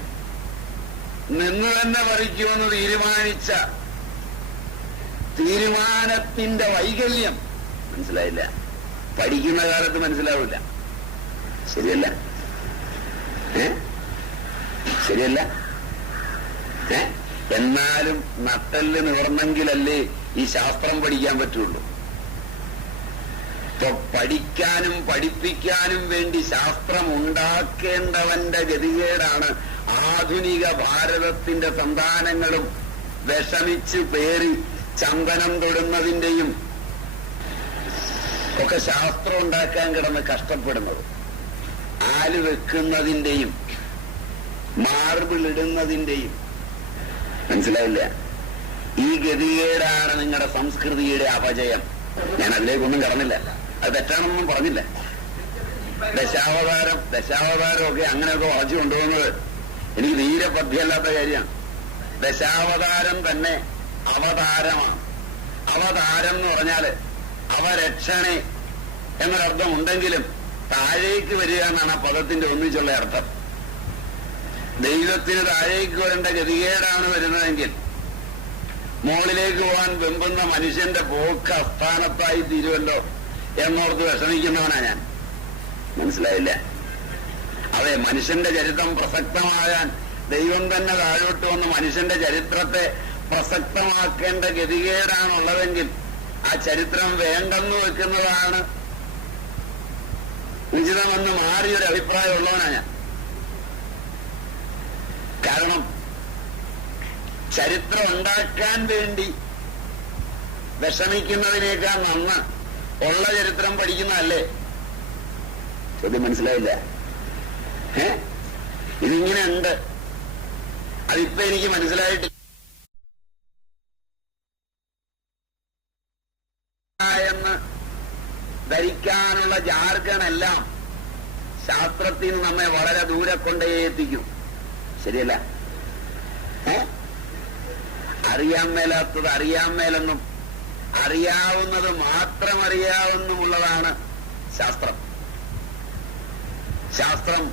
നിന്ന് തന്നെ പറിക്കുമെന്ന് തീരുമാനിച്ച തീരുമാനത്തിന്റെ വൈകല്യം മനസ്സിലായില്ല. പഠിക്കുന്ന കാലത്ത് മനസ്സിലാവില്ല. ശരിയല്ല? ശരിയല്ല? എന്നാലും നട്ടല് നിവർന്നെങ്കിലല്ലേ ഈ ശാസ്ത്രം പഠിക്കാൻ പറ്റുള്ളൂ. ഇപ്പൊ പഠിക്കാനും പഠിപ്പിക്കാനും വേണ്ടി ശാസ്ത്രം ഉണ്ടാക്കേണ്ടവന്റെ ഗതികേടാണ് ആധുനിക ഭാരതത്തിന്റെ സന്താനങ്ങളും വിഷമിച്ച് പേറി ചന്ദനം തൊടുന്നതിന്റെയും ഒക്കെ ശാസ്ത്രം ഉണ്ടാക്കാൻ കിടന്ന് കഷ്ടപ്പെടുന്നത്. ആല് വെക്കുന്നതിന്റെയും മാർബിൾ ഇടുന്നതിന്റെയും. മനസ്സിലായില്ല? ഈ ഗതികേടാണ് നിങ്ങളുടെ സംസ്കൃതിയുടെ അപജയം. ഞാൻ അതിലേക്കൊന്നും കടന്നില്ല, അത് തെറ്റാണെന്നൊന്നും പറഞ്ഞില്ല. ദശാവതാരം ഒക്കെ അങ്ങനെയൊക്കെ വായിച്ചു കൊണ്ടുപോകുന്നത് എനിക്ക് തീരെ പദ്യമല്ലാത്ത കാര്യമാണ്. ദശാവതാരം തന്നെ അവതാരമാണ്. അവതാരം എന്ന് പറഞ്ഞാല് അവരക്ഷണേ എന്നൊരർത്ഥം ഉണ്ടെങ്കിലും താഴേക്ക് വരിക എന്നാണ് ആ പദത്തിന്റെ ഒന്നിച്ചുള്ള അർത്ഥം. ദൈവത്തിന് താഴേക്ക് വരേണ്ട ഗതികേടാണ് വരുന്നതെങ്കിൽ മുകളിലേക്ക് പോകാൻ വെമ്പുന്ന മനുഷ്യന്റെ പോക്ക് അസ്ഥാനത്തായി തീരുമല്ലോ എന്നോർത്ത് വിഷമിക്കുന്നവനാ ഞാൻ. മനസ്സിലായില്ല? അതെ, മനുഷ്യന്റെ ചരിത്രം പ്രസക്തമാകാൻ ദൈവം തന്നെ താഴോട്ട് വന്ന് മനുഷ്യന്റെ ചരിത്രത്തെ പ്രസക്തമാക്കേണ്ട ഗതികേടാണുള്ളതെങ്കിൽ ആ ചരിത്രം വേണ്ടെന്ന് വെക്കുന്നതാണ് ഉചിതമെന്ന് മാറിയൊരു അഭിപ്രായമുള്ളവനാ ഞാൻ. കാരണം ചരിത്രം ഉണ്ടാക്കാൻ വേണ്ടി വിഷമിക്കുന്നതിനേക്കാൾ നന്ന് ഉള്ള ചരിത്രം പഠിക്കുന്നതല്ലേ? ചോദ്യം മനസ്സിലായില്ല? ഇതിങ്ങനെ ഉണ്ട്, അതിപ്പോ എനിക്ക് മനസ്സിലായിട്ടില്ല എന്ന് ധരിക്കാനുള്ള ജാർഗണെല്ലാം ശാസ്ത്രത്തിൽ നിന്ന് നമ്മെ വളരെ ദൂരെ കൊണ്ടേ എത്തിക്കും. ശരിയല്ല? അറിയാൻ മേലാത്തത് അറിയാൻ മേലെന്നും അറിയാവുന്നത് മാത്രം അറിയാവുന്നുമുള്ളതാണ് ശാസ്ത്രം. ശാസ്ത്രം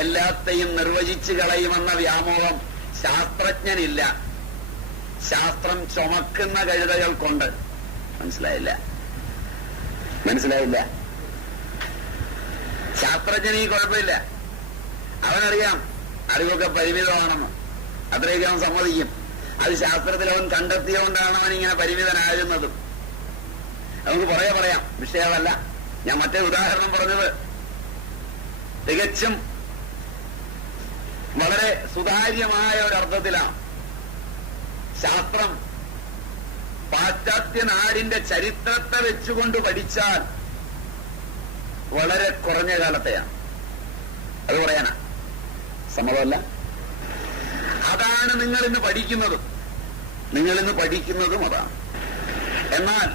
എല്ലാത്തെയും നിർവചിച്ചു കളയുമെന്ന വ്യാമോഹം ശാസ്ത്രജ്ഞനില്ല. ശാസ്ത്രം ചുമക്കുന്ന കഴുതകൾ കൊണ്ട്. മനസ്സിലായില്ല? മനസ്സിലായില്ല? ശാസ്ത്രജ്ഞന് ഈ കുഴപ്പമില്ല. അവനറിയാം അറിവൊക്കെ പരിമിതമാണെന്ന്. അത്രയൊക്കെ അവൻ സമ്മതിക്കും. അത് ശാസ്ത്രത്തിൽ അവൻ കണ്ടെത്തിയുകൊണ്ടാണ് അവൻ ഇങ്ങനെ പരിമിതനാകുന്നതും. നമുക്ക് പറയാം, വിഷയമല്ല. ഞാൻ മറ്റേ ഉദാഹരണം പറഞ്ഞത് തികച്ചും വളരെ സുതാര്യമായ ഒരർത്ഥത്തിലാണ്. ശാസ്ത്രം പാശ്ചാത്യ നാടിന്റെ ചരിത്രത്തെ വെച്ചുകൊണ്ട് പഠിച്ചാൽ വളരെ കുറഞ്ഞ കാലത്തെയാണ്. അത് പറയാനാ, സമ്മതമല്ല. അതാണ് നിങ്ങളിന്ന് പഠിക്കുന്നതും അതാണ്. എന്നാൽ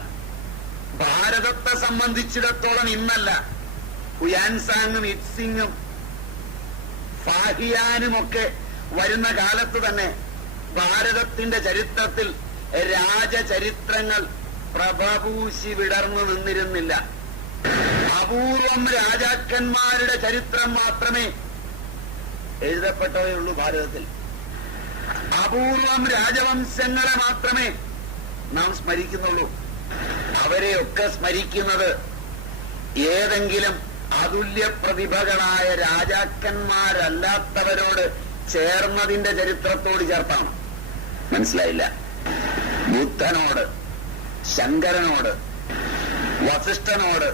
ഭാരതത്തെ സംബന്ധിച്ചിടത്തോളം ഇന്നല്ല, ഹുയാൻസാങ്ങും ഇറ്റ്സിങ്ങും ഫാഹിയാനുമൊക്കെ വരുന്ന കാലത്ത് തന്നെ ഭാരതത്തിന്റെ ചരിത്രത്തിൽ രാജചരിത്രങ്ങൾ പ്രഭപൂശി വിടർന്നു നിന്നിരുന്നില്ല. അപൂർവം രാജാക്കന്മാരുടെ ചരിത്രം മാത്രമേ എഴുതപ്പെട്ടവയുള്ളൂ ഭാരതത്തിൽ. അപൂർവം രാജവംശങ്ങളെ മാത്രമേ നാം സ്മരിക്കുന്നുള്ളൂ. അവരെയൊക്കെ സ്മരിക്കുന്നത് ഏതെങ്കിലും അതുല്യ പ്രതിഭകളായ രാജാക്കന്മാരല്ലാത്തവരോട് ചേർന്നതിന്റെ ചരിത്രത്തോട് ചേർത്താണ്. മനസ്സിലായില്ല? ബുദ്ധനോട്, ശങ്കരനോട്, വസിഷ്ഠനോട്,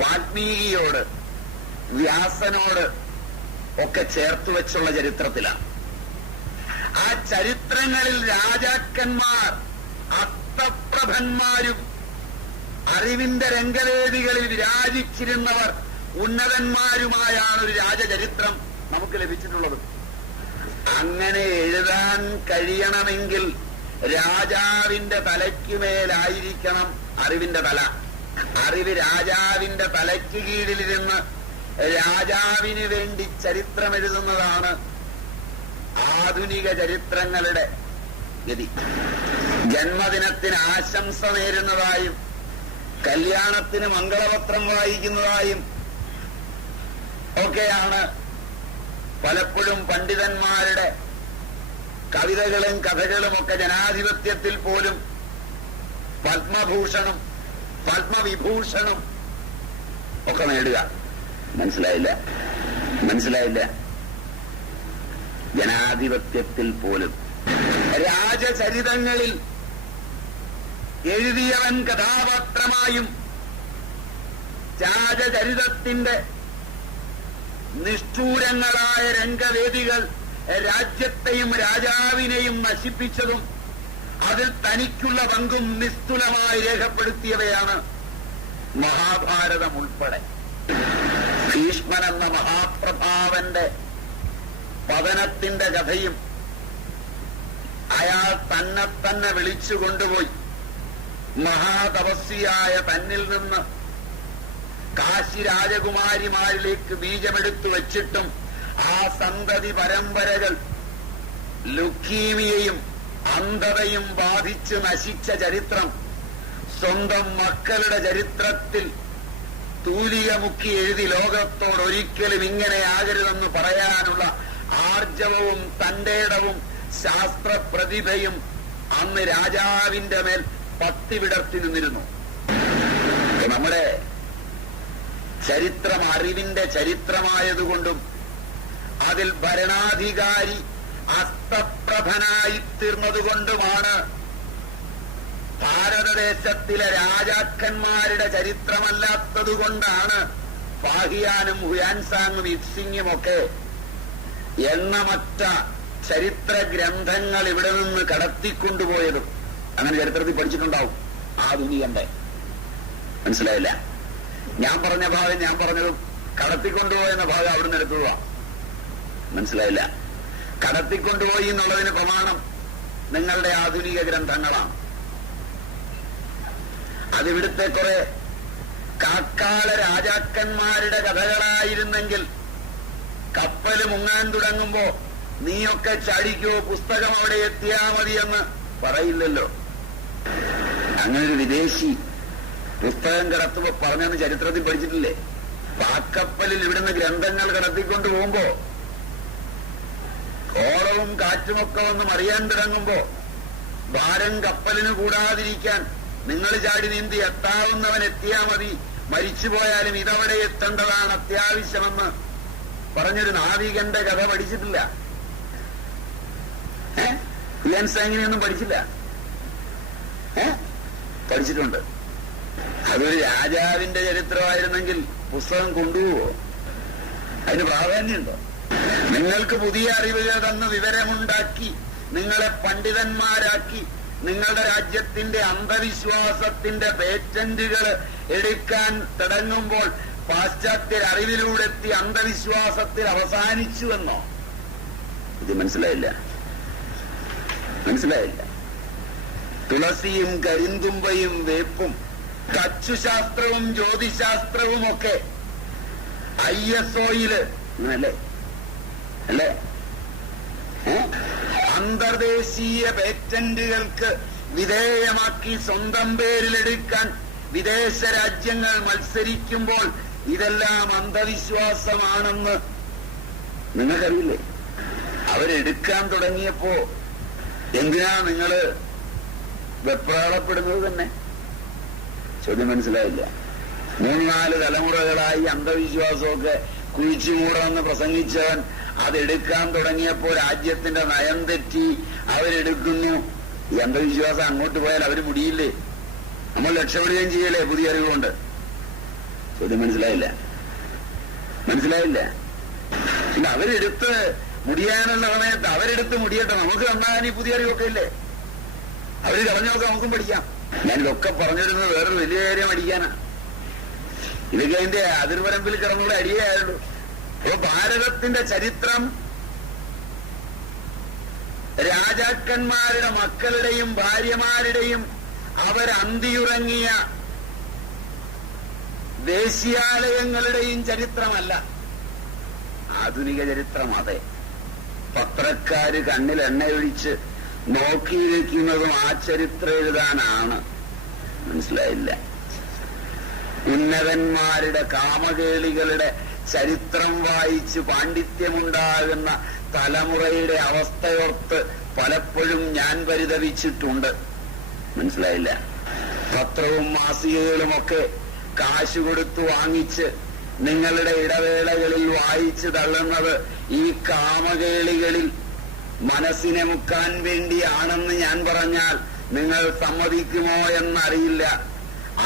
വാൽമീകിയോട്, വ്യാസനോട് ഒക്കെ ചേർത്ത് വെച്ചുള്ള ചരിത്രത്തിലാണ്. ആ ചരിത്രങ്ങളിൽ രാജാക്കന്മാർ അർത്ഥപ്രഭന്മാരും അറിവിന്റെ രംഗവേദികളിൽ വിരാജിച്ചിരുന്നവർ ഉന്നതന്മാരുമായാണ് ഒരു രാജചരിത്രം നമുക്ക് ലഭിച്ചിട്ടുള്ളത്. അങ്ങനെ എഴുതാൻ കഴിയണമെങ്കിൽ രാജാവിന്റെ തലയ്ക്കുമേലായിരിക്കണം അറിവിന്റെ തല. അറിവ് രാജാവിന്റെ തലയ്ക്ക് കീഴിലിരുന്ന് രാജാവിന് വേണ്ടി ചരിത്രമെഴുതുന്നതാണ് ആധുനിക ചരിത്രങ്ങളുടെ ഗതി. ജന്മദിനത്തിന് ആശംസ നേരുന്നതായും കല്യാണത്തിന് മംഗളപത്രം വായിക്കുന്നതായും ഒക്കെയാണ് പലപ്പോഴും പണ്ഡിതന്മാരുടെ കവിതകളും കഥകളും ഒക്കെ ജനാധിപത്യത്തിൽ പോലും പത്മഭൂഷണും പത്മവിഭൂഷണും ഒക്കെ നേടുക. മനസ്സിലായില്ല? ജനാധിപത്യത്തിൽ പോലും രാജചരിതങ്ങളിൽ എഴുതിയവൻ കഥാപാത്രമായും രാജചരിതത്തിന്റെ നിഷ്ഠൂരങ്ങളായ രംഗവേദികൾ രാജ്യത്തെയും രാജാവിനെയും നശിപ്പിച്ചതും അതിൽ തനിക്കുള്ള പങ്കും നിസ്തുലമായി രേഖപ്പെടുത്തിയവയാണ് മഹാഭാരതം ഉൾപ്പെടെ. ഭീഷ്മൻ എന്ന മഹാപ്രഭാവന്റെ പതനത്തിന്റെ കഥയും അയാൾ തന്നെ വിളിച്ചുകൊണ്ടുപോയി മഹാതപസ്വിയായ തന്നിൽ നിന്ന് കാശി രാജകുമാരിമാരിലേക്ക് ബീജമെടുത്തു വച്ചിട്ടും ആ സന്തതി പരമ്പരകൾ ലുക്കീമിയയും അന്ധതയും ബാധിച്ച് നശിച്ച ചരിത്രം സ്വന്തം മക്കളുടെ ചരിത്രത്തിൽ തൂലികമുക്കി എഴുതി ലോകത്തോടൊരിക്കലും ഇങ്ങനെയാകരുതെന്ന് പറയാനുള്ള ആർജവവും തന്റേടവും ശാസ്ത്രപ്രതിഭയും അന്ന് രാജാവിന്റെ മേൽ പത്തി വിടർത്തി നിന്നിരുന്നു. നമ്മുടെ ചരിത്രം അറിവിന്റെ ചരിത്രമായതുകൊണ്ടും അതിൽ ഭരണാധികാരി അസ്തപ്രഭനായിത്തീർന്നതുകൊണ്ടുമാണ് ഭാരതദേശത്തിലെ രാജാക്കന്മാരുടെ ചരിത്രമല്ലാത്തതുകൊണ്ടാണ് ഫാഹിയാനും ഹുയാൻസാങ്ങും ഇബ്സിങ്ങും ഒക്കെ എണ്ണമറ്റ ചരിത്ര ഗ്രന്ഥങ്ങൾ ഇവിടെ നിന്ന് കടത്തിക്കൊണ്ടുപോയതും. അങ്ങനെ ചരിത്രത്തിൽ പഠിച്ചിട്ടുണ്ടാവും ആധുനികന്റെ. മനസ്സിലായില്ല? ഞാൻ പറഞ്ഞ ഭാഗം ഞാൻ പറഞ്ഞതും കടത്തിക്കൊണ്ടുപോയെന്ന ഭാഗം അവിടുന്ന് എടുത്തതുവാ. മനസ്സിലായില്ല? കടത്തിക്കൊണ്ടുപോയി എന്നുള്ളതിന് പ്രമാണം നിങ്ങളുടെ ആധുനിക ഗ്രന്ഥങ്ങളാണ്. അതിവിടുത്തെ കുറെ കാക്കാല രാജാക്കന്മാരുടെ കഥകളായിരുന്നെങ്കിൽ കപ്പല് മുങ്ങാൻ തുടങ്ങുമ്പോ നീയൊക്കെ ചാടിക്കോ, പുസ്തകം അവിടെ എത്തിയാ മതിയെന്ന് പറയില്ലല്ലോ. അങ്ങനെ ഒരു വിദേശി പുസ്തകം കടത്തുമ്പോ പറഞ്ഞെന്ന് ചരിത്രത്തിൽ പഠിച്ചിട്ടില്ലേ? പാക്കപ്പലിൽ ഇവിടുന്ന് ഗ്രന്ഥങ്ങൾ കടത്തിക്കൊണ്ട് പോകുമ്പോ കോളവും കാറ്റുമൊക്കെ വന്ന് മറിയാൻ തുടങ്ങുമ്പോ ഭാരം കപ്പലിന് കൂടാതിരിക്കാൻ നിങ്ങൾ ചാടി നീന്തി എത്താവുന്നവൻ എത്തിയാ മതി, മരിച്ചുപോയാലും ഇതവിടെ എത്തേണ്ടതാണ് അത്യാവശ്യമെന്ന് പറഞ്ഞൊരു നാവികന്റെ കഥ പഠിച്ചിട്ടില്ല. ഇങ്ങനെയൊന്നും പഠിച്ചില്ല. പഠിച്ചിട്ടുണ്ട്. അതൊരു രാജാവിന്റെ ചരിത്രമായിരുന്നെങ്കിൽ പുസ്തകം കൊണ്ടുപോവോ? അതിന് പ്രാധാന്യമുണ്ടോ? നിങ്ങൾക്ക് പുതിയ അറിവുകൾ തന്ന് വിവരമുണ്ടാക്കി നിങ്ങളെ പണ്ഡിതന്മാരാക്കി നിങ്ങളുടെ രാജ്യത്തിന്റെ അന്ധവിശ്വാസത്തിന്റെ പേറ്റന്റുകൾ എടുക്കാൻ തുടങ്ങുമ്പോൾ പാശ്ചാത്യർ അറിവിലൂടെ എത്തി അന്ധവിശ്വാസത്തിൽ അവസാനിച്ചുവെന്നോ? ഇത് മനസ്സിലായില്ല. തുളസിയും കരിന്തുമ്പയും വേപ്പും കച്ചുശാസ്ത്രവും ജ്യോതിശാസ്ത്രവും ഒക്കെ ISOയില് അല്ലേ അന്തർദേശീയ പേറ്റന്റുകൾക്ക് വിധേയമാക്കി സ്വന്തം പേരിലെടുക്കാൻ വിദേശ രാജ്യങ്ങൾ മത്സരിക്കുമ്പോൾ ഇതെല്ലാം അന്ധവിശ്വാസമാണെന്ന് നിങ്ങൾക്കറിയില്ലേ? അവരെടുക്കാൻ തുടങ്ങിയപ്പോ എന്തിനാ നിങ്ങള് വെപ്രാളപ്പെടുന്നത് തന്നെ? ചോദ്യം മനസ്സിലായില്ല. 3-4 തലമുറകളായി അന്ധവിശ്വാസമൊക്കെ കുഴിച്ചു മൂടാന്ന് പ്രസംഗിച്ചവൻ അതെടുക്കാൻ തുടങ്ങിയപ്പോ രാജ്യത്തിന്റെ നയം തെറ്റി അവരെടുക്കുന്നു. ഈ അന്ധവിശ്വാസം അങ്ങോട്ട് പോയാൽ അവര് മുടിയില്ലേ? നമ്മൾ രക്ഷപ്പെടുകയും ചെയ്യലേ പുതിയ അറിവുകൊണ്ട്? ചോദ്യം മനസ്സിലായില്ല. പിന്നെ അവരെടുത്ത് മുടിയാനുള്ള സമയത്ത് അവരെടുത്ത് മുടിയട്ടെ, നമുക്ക് നന്നാകാൻ ഈ പുതിയ അറിവൊക്കെ ഇല്ലേ? അവര് കളഞ്ഞൊക്കെ നമുക്കും പഠിക്കാം. ഞാനിതൊക്കെ പറഞ്ഞിരുന്നത് വേറൊരു വലിയ കാര്യം അടിക്കാനാ. ഇതൊക്കെ അതിന്റെ അതിർവരമ്പിൽ കിടന്നുള്ള അടിയായുള്ളൂ. അപ്പൊ ഭാരതത്തിന്റെ ചരിത്രം രാജാക്കന്മാരുടെ മക്കളുടെയും ഭാര്യമാരുടെയും അവരന്തിയുറങ്ങിയ ദേശീയാലയങ്ങളുടെയും ചരിത്രമല്ല, ആധുനിക ചരിത്രം. അതെ, പത്രക്കാര് കണ്ണിൽ എണ്ണയൊഴിച്ച് നോക്കിയിരിക്കുന്നതും ആ ചരിത്രം എഴുതാനാണ്. മനസ്സിലായില്ല. ഉന്നതന്മാരുടെ കാമകേളികളുടെ ചരിത്രം വായിച്ച് പാണ്ഡിത്യമുണ്ടാകുന്ന തലമുറയുടെ അവസ്ഥയോർത്ത് പലപ്പോഴും ഞാൻ പരിതപിച്ചിട്ടുണ്ട്. മനസ്സിലായില്ല. പത്രവും മാസികകളുമൊക്കെ കാശ് കൊടുത്തു വാങ്ങിച്ച് നിങ്ങളുടെ ഇടവേളകളിൽ വായിച്ചു തള്ളുന്നത് ഈ കാമകേളികളിൽ മനസ്സിനെ മുക്കാൻ വേണ്ടിയാണെന്ന് ഞാൻ പറഞ്ഞാൽ നിങ്ങൾ സമ്മതിക്കുമോ എന്നറിയില്ല.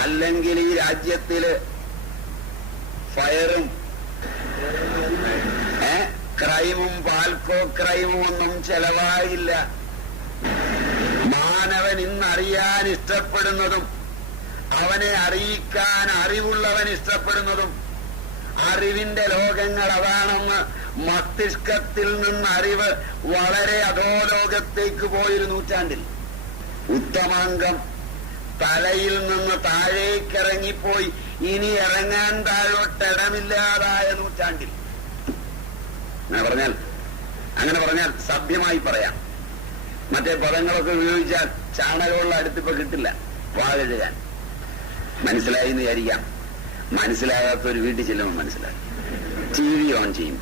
അല്ലെങ്കിൽ ഈ രാജ്യത്തില് ഫയറും ക്രൈമും പാൽക്കോ ക്രൈമും ഒന്നും ചെലവായില്ല. മാനവൻ ഇന്നറിയാൻ ഇഷ്ടപ്പെടുന്നതും അവനെ അറിയിക്കാൻ അറിവുള്ളവൻ ഇഷ്ടപ്പെടുന്നതും അറിവിന്റെ ലോകങ്ങൾ അതാണെന്ന് മസ്തിഷ്കത്തിൽ നിന്ന് അറിവ് വളരെ അധോലോകത്തേക്ക് പോയൊരു നൂറ്റാണ്ടിൽ, ഉത്തമാംഗം തലയിൽ നിന്ന് താഴേക്കിറങ്ങിപ്പോയി ഇനി ഇറങ്ങാൻ താഴോട്ടിടമില്ലാതായ നൂറ്റാണ്ടിൽ, അങ്ങനെ പറഞ്ഞാൽ സഭ്യമായി പറയാം. മറ്റേ പദങ്ങളൊക്കെ ഉപയോഗിച്ചാൽ ചാണകമുള്ള അടുത്തിപ്പോ കിട്ടില്ല വാഴെഴുകാൻ. മനസ്സിലായി എന്ന് വിചാരിക്കാം. മനസ്സിലാകാത്തൊരു വീട്ടിൽ ചെല്ലുമ്പോൾ മനസ്സിലായി. TV ഓൺ ചെയ്യും.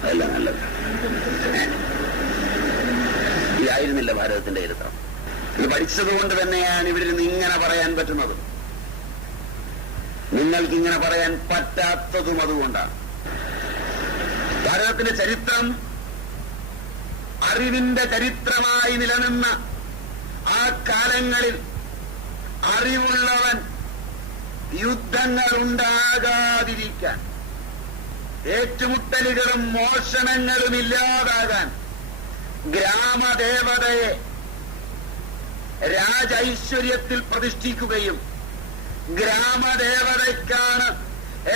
അതല്ല നല്ലത്. ഇതായിരുന്നില്ല ഭാരതത്തിന്റെ ചരിത്രം. ഇത് പഠിച്ചതുകൊണ്ട് തന്നെയാണ് ഇവരിൽ നിന്ന് ഇങ്ങനെ പറയാൻ പറ്റുന്നത്. നിങ്ങൾക്കിങ്ങനെ പറയാൻ പറ്റാത്തതും അതുകൊണ്ടാണ്. ഭാരതത്തിന്റെ ചരിത്രം അറിവിന്റെ ചരിത്രമായി നിലനിന്ന ആ കാലങ്ങളിൽ അറിവുള്ളവൻ യുദ്ധങ്ങൾ ഉണ്ടാകാതിരിക്കാൻ, ഏറ്റുമുട്ടലുകളും മോഷണങ്ങളും ഇല്ലാതാകാൻ ഗ്രാമദേവതയെ രാജൈശ്വര്യത്തിൽ പ്രതിഷ്ഠിക്കുകയും ഗ്രാമദേവതയ്ക്കാണ്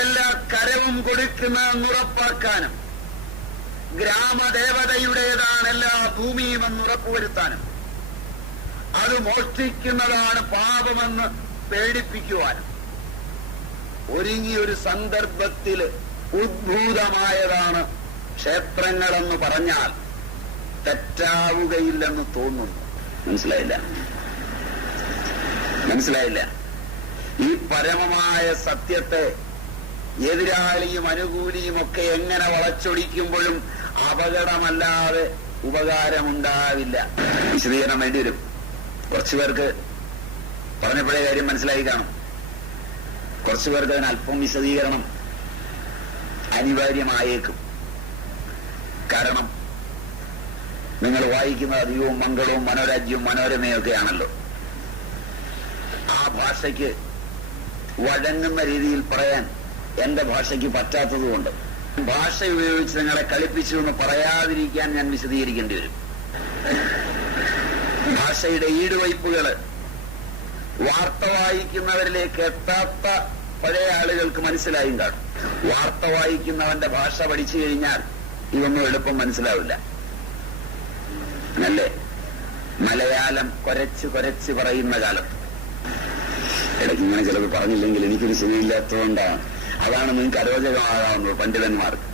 എല്ലാ കരവും കൊടുക്കുന്നതെന്ന് ഉറപ്പാക്കാനും ഗ്രാമദേവതയുടേതാണ് എല്ലാ ഭൂമിയും എന്ന് ഉറപ്പുവരുത്താനും അത് മോഷ്ടിക്കുന്നതാണ് പാപമെന്ന് പേടിപ്പിക്കുവാനും ഒരുങ്ങിയൊരു സന്ദർഭത്തിൽ ഉദ്ഭൂതമായതാണ് ക്ഷേത്രങ്ങളെന്ന് പറഞ്ഞാൽ തെറ്റാവുകയില്ലെന്ന് തോന്നുന്നു. മനസ്സിലായില്ല. ഈ പരമമായ സത്യത്തെ എതിരാളിയും അനുകൂലിയും ഒക്കെ എങ്ങനെ വളച്ചൊടിക്കുമ്പോഴും അപകടമല്ലാതെ ഉപകാരമുണ്ടാവില്ല. വിശദീകരണം വേണ്ടി വരും. കുറച്ചു പേർക്ക് പറഞ്ഞപ്പോഴേ കാര്യം മനസ്സിലായി കാണും. കുറച്ചു പേർക്ക് അതിന് അല്പം വിശദീകരണം അനിവാര്യമായേക്കും. കാരണം നിങ്ങൾ വായിക്കുന്നത് അധികവും മംഗളവും മനോരാജ്യവും മനോരമയും ഒക്കെയാണല്ലോ. ആ ഭാഷയ്ക്ക് വഴങ്ങുന്ന രീതിയിൽ പറയാൻ എന്റെ ഭാഷയ്ക്ക് പറ്റാത്തതുകൊണ്ട് ഭാഷ ഉപയോഗിച്ച് നിങ്ങളെ കളിപ്പിച്ചു എന്ന് പറയാതിരിക്കാൻ ഞാൻ വിശദീകരിക്കേണ്ടി വരും. ഭാഷയുടെ ഈടുവയ്പ്പുകള് വാർത്ത വായിക്കുന്നവരിലേക്ക് എത്താത്ത പഴയ ആളുകൾക്ക് മനസ്സിലായും കാണും. വാർത്ത വായിക്കുന്നവന്റെ ഭാഷ പഠിച്ചു കഴിഞ്ഞാൽ ഇതൊന്നും എളുപ്പം മനസ്സിലാവില്ല. അല്ലേ? മലയാളം കുരച്ച് പറയുന്ന കാലത്ത് ഇടയ്ക്ക് ഇങ്ങനെ ചിലത് പറഞ്ഞില്ലെങ്കിൽ എനിക്കൊരു സുഖമില്ലാത്തതുകൊണ്ടാണ്. അതാണ് നിങ്ങൾക്ക് അരോചകമാകാവുന്നത് പണ്ഡിതന്മാർക്ക്.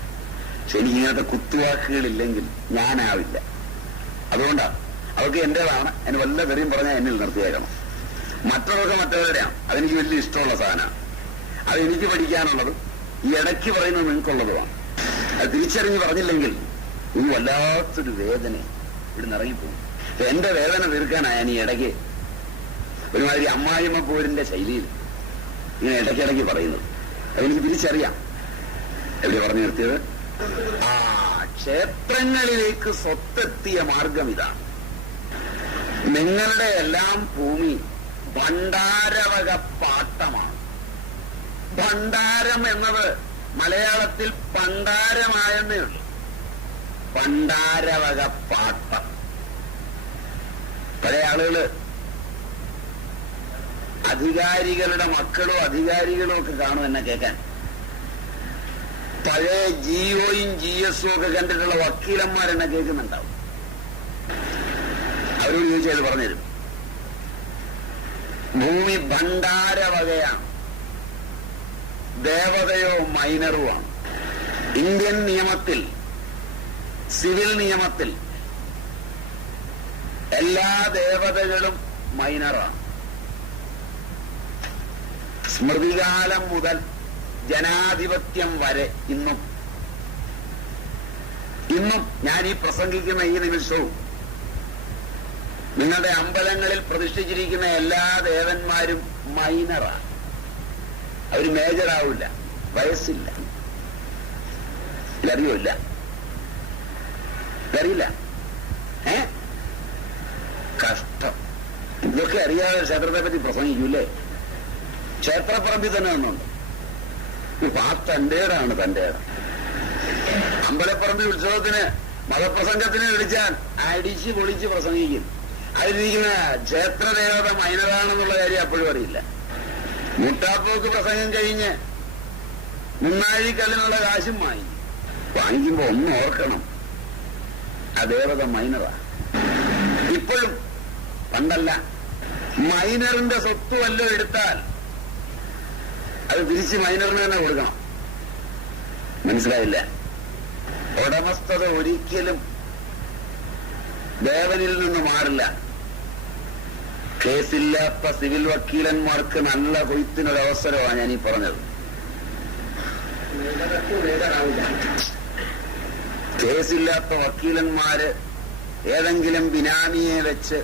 പക്ഷെ എനിക്ക് ഇങ്ങനത്തെ കുത്തുവാക്കുകളില്ലെങ്കിൽ ഞാനാവില്ല. അതുകൊണ്ടാണ് അതൊക്കെ എന്റേതാണ്. അതിന് വല്ല തെറിയും പറഞ്ഞാൽ എന്നിൽ നിർത്തിയേക്കണം. മറ്റതൊക്കെ മറ്റവരുടെയാണ്. അതെനിക്ക് വലിയ ഇഷ്ടമുള്ള സാധനമാണ്. അതെനിക്ക് പഠിക്കാനുള്ളത് ഈ ഇടയ്ക്ക് പറയുന്നത് നിങ്ങൾക്കുള്ളതുമാണ്. അത് തിരിച്ചറിഞ്ഞ് പറഞ്ഞില്ലെങ്കിൽ ഒരു വല്ലാത്തൊരു വേദന ഇവിടുന്ന് ഇറങ്ങിപ്പോകും. എന്റെ വേദന തീർക്കാനായ ഈ ഇടയ്ക്ക് ഒരുമാതിരി അമ്മായിമ്മ പോരിന്റെ ശൈലിയിൽ ഇങ്ങനെ ഇടയ്ക്കിടയ്ക്ക് പറയുന്നത്. അതെനിക്ക് തിരിച്ചറിയാം. എവിടെ പറഞ്ഞു നിർത്തിയത്? ക്ഷേത്രങ്ങളിലേക്ക് സ്വത്തെത്തിയ മാർഗം ഇതാണ്. നിങ്ങളുടെ എല്ലാം ഭൂമി ഭണ്ഡാരവക പാട്ടമാണ്. ഭണ്ഡാരം എന്നത് മലയാളത്തിൽ പണ്ടാരമായെന്നേ ഉള്ളൂ. ഭണ്ഡാരവക പാട്ടം. പഴയ ആളുകള് അധികാരികളുടെ മക്കളോ അധികാരികളോ ഒക്കെ കാണും എന്നെ കേൾക്കാൻ. പഴയ ജിഒയും GSO ഒക്കെ കണ്ടിട്ടുള്ള വക്കീലന്മാരെന്നെ കേൾക്കുന്നുണ്ടാവും. അവരോട് ചോദിച്ചത് പറഞ്ഞുതരും. ഭൂമി ഭണ്ഡാരവകയാണ്. ദേവതയോ മൈനറുമാണ്. ഇന്ത്യൻ നിയമത്തിൽ, സിവിൽ നിയമത്തിൽ എല്ലാ ദേവതകളും മൈനറാണ്. സ്മൃതികാലം മുതൽ ജനാധിപത്യം വരെ ഇന്നും ഞാൻ ഈ പ്രസംഗിക്കുന്ന ഈ നിമിഷവും നിങ്ങളുടെ അമ്പലങ്ങളിൽ പ്രതിഷ്ഠിച്ചിരിക്കുന്ന എല്ലാ ദേവന്മാരും മൈനറാണ്. അവർ മേജറാവില്ല, വയസ്സില്ല. ഇതറിയില്ല, ഇതറിയില്ല. കഷ്ടം. ഇതൊക്കെ അറിയാതെ ക്ഷേത്രത്തെ പറ്റി പ്രസംഗിക്കൂല്ലേ? ക്ഷേത്രപ്പറമ്പിൽ തന്നെ ഒന്നുണ്ട്. ഇപ്പൊ ആ തന്റെ ഇടാണ് തന്റെ ഇടം. അമ്പലപ്പറമ്പിൽ ഉത്സവത്തിന് മതപ്രസംഗത്തിന് വിളിച്ചാൽ അടിച്ച് പൊളിച്ച് പ്രസംഗിക്കും. അതിലിരിക്കുന്ന ക്ഷേത്രദേവത മൈനറാണെന്നുള്ള കാര്യം അപ്പോഴും അറിയില്ല. മുട്ടാപ്പോക്ക് പ്രസംഗം കഴിഞ്ഞ് മുന്നാഴിക്കല്ലിനുള്ള കാശും വാങ്ങിക്കുമ്പോ ഒന്നും ഓർക്കണം, ആ ദേവത മൈനറാ. ഇപ്പോഴും പണ്ടല്ല. മൈനറിന്റെ സ്വത്ത് വല്ലതും എടുത്താൽ അത് തിരിച്ച് മൈനറിന് തന്നെ കൊടുക്കണം. മനസ്സിലായില്ല? ഉടമസ്ഥത ഒരിക്കലും ദേവനിൽ നിന്ന് മാറില്ല. കേസില്ലാത്ത സിവിൽ വക്കീലന്മാർക്ക് നല്ല കൊയ്ത്തിനൊരവസരമാണ് ഞാനീ പറഞ്ഞത്. കേസില്ലാത്ത വക്കീലന്മാര് ഏതെങ്കിലും ബിനാമിയെ വെച്ച്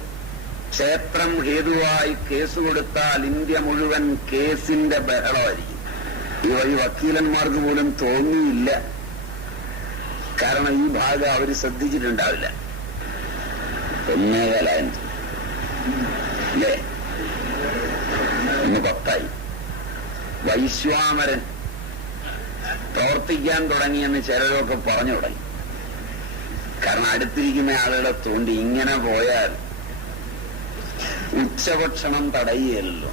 ക്ഷേത്രം ഹേതുവായി കേസ് കൊടുത്താൽ ഇന്ത്യ മുഴുവൻ കേസിന്റെ ബഹളമായിരിക്കും. ഈ വഴി വക്കീലന്മാർക്ക് പോലും തോന്നിയില്ല. കാരണം ഈ ഭാഗം അവര് ശ്രദ്ധിച്ചിട്ടുണ്ടാവില്ല. 1,500,000 അല്ലേ? ഇന്ന് 10 വൈശ്വാമരൻ പ്രവർത്തിക്കാൻ തുടങ്ങിയെന്ന് ചിലരൊക്കെ പറഞ്ഞു തുടങ്ങി. കാരണം അടുത്തിരിക്കുന്ന ആളുകളെ തോണ്ടി ഇങ്ങനെ പോയാൽ ഉച്ചഭക്ഷണം തടയുകയല്ലോ.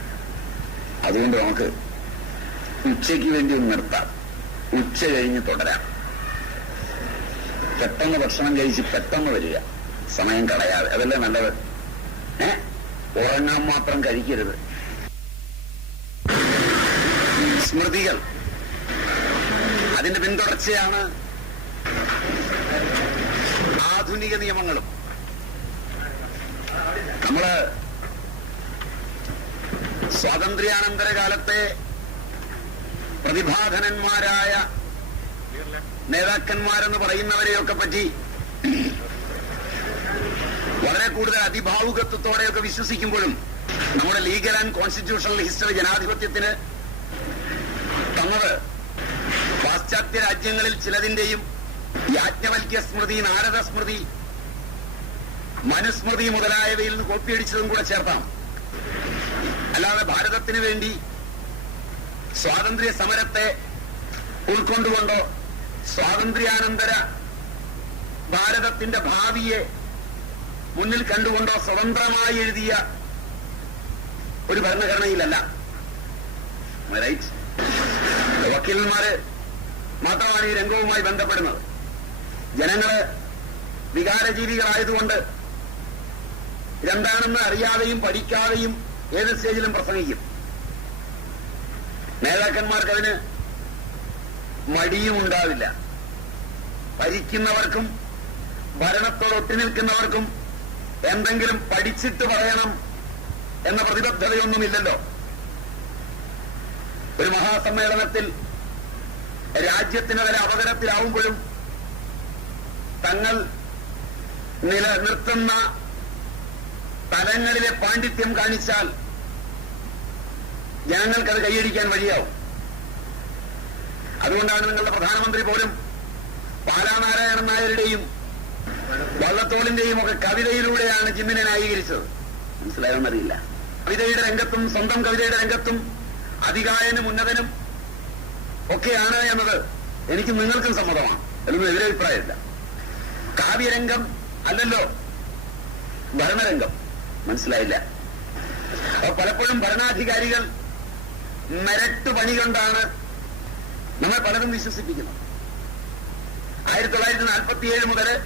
അതുകൊണ്ട് നമുക്ക് ഉച്ചയ്ക്ക് വേണ്ടി ഒന്ന് നിർത്താം, ഉച്ച കഴിഞ്ഞ് തുടരാം. പെട്ടെന്ന് ഭക്ഷണം കഴിച്ച് പെട്ടെന്ന് വരിക, സമയം കളയാതെ. അതല്ലേ നല്ലത്. ഉറങ്ങാൻ മാത്രം കഴിക്കരുത്. സ്മൃതികൾ അതിന്റെ പിന്തുടർച്ചയാണ് ആധുനിക നിയമങ്ങളും. നമ്മള് സ്വാതന്ത്ര്യാനന്തര കാലത്തെ പ്രതിഭാധനന്മാരായ നേതാക്കന്മാരെന്ന് പറയുന്നവരെയൊക്കെ പറ്റി വളരെ കൂടുതൽ അതിഭാവുകത്വത്തോടെയൊക്കെ വിശ്വസിക്കുമ്പോഴും നമ്മുടെ ലീഗൽ ആൻഡ് കോൺസ്റ്റിറ്റ്യൂഷണൽ ഹിസ്റ്ററി ജനാധിപത്യത്തിന് തന്നത് പാശ്ചാത്യ രാജ്യങ്ങളിൽ ചിലതിന്റെയും യാജ്ഞവൽക്യ സ്മൃതി, നാരദ സ്മൃതി, മനുസ്മൃതി മുതലായവയിൽ നിന്ന് കോപ്പിയടിച്ചതും കൂടെ ചേർത്താം. അല്ലാതെ ഭാരതത്തിന് വേണ്ടി സ്വാതന്ത്ര്യ സമരത്തെ ഉൾക്കൊണ്ടുകൊണ്ടോ സ്വാതന്ത്ര്യാനന്തര ഭാരതത്തിന്റെ ഭാവിയെ മുന്നിൽ കണ്ടുകൊണ്ടോ സ്വതന്ത്രമായി എഴുതിയ ഒരു ഭരണഘടനയിലല്ല. റൈറ്റ്? വക്കീലന്മാര് മാത്രമാണ് ഈ രംഗവുമായി ബന്ധപ്പെടുന്നത്. ജനങ്ങള് വികാരജീവികളായതുകൊണ്ട് ഇതെന്താണെന്ന് അറിയാതെയും പഠിക്കാതെയും ഏത് സ്റ്റേജിലും പ്രസംഗിക്കും. നേതാക്കന്മാർക്കതിന് മടിയും ഉണ്ടാവില്ല. ഭരിക്കുന്നവർക്കും ഭരണത്തോട് ഒട്ടിനിൽക്കുന്നവർക്കും എന്തെങ്കിലും പഠിച്ചിട്ട് പറയണം എന്ന പ്രതിബദ്ധതയൊന്നുമില്ലല്ലോ. ഒരു മഹാസമ്മേളനത്തിൽ രാജ്യത്തിന് വരെ അപകടത്തിലാവുമ്പോഴും തങ്ങൾ നിലനിർത്തുന്ന തലങ്ങളിലെ പാണ്ഡിത്യം കാണിച്ചാൽ ജനങ്ങൾക്കത് കൈയടിക്കാൻ വഴിയാവും. അതുകൊണ്ടാണ് നിങ്ങളുടെ പ്രധാനമന്ത്രി പോലും പാലാനാരായണൻ നായരുടെയും വള്ളത്തോളിന്റെയും ഒക്കെ കവിതയിലൂടെയാണ് ജിമ്മിനെ ന്യായീകരിച്ചത്. മനസ്സിലായെന്നറിയില്ല. കവിതയുടെ രംഗത്തും സ്വന്തം കവിതയുടെ രംഗത്തും അതികായനും ഉന്നതനും ഒക്കെയാണ് എന്നത് എനിക്ക് നിങ്ങൾക്കും സമ്മതമാണ്. എന്നൊന്നും എതിരഭിപ്രായമില്ല. കാവ്യരംഗം അല്ലല്ലോ ഭരണരംഗം. മനസ്സിലായില്ല. അപ്പൊ പലപ്പോഴും ഭരണാധികാരികൾ മെരട്ടു പണി കൊണ്ടാണ് നമ്മെ പലതും വിശ്വസിപ്പിക്കുന്നത്. 1947 മുതൽ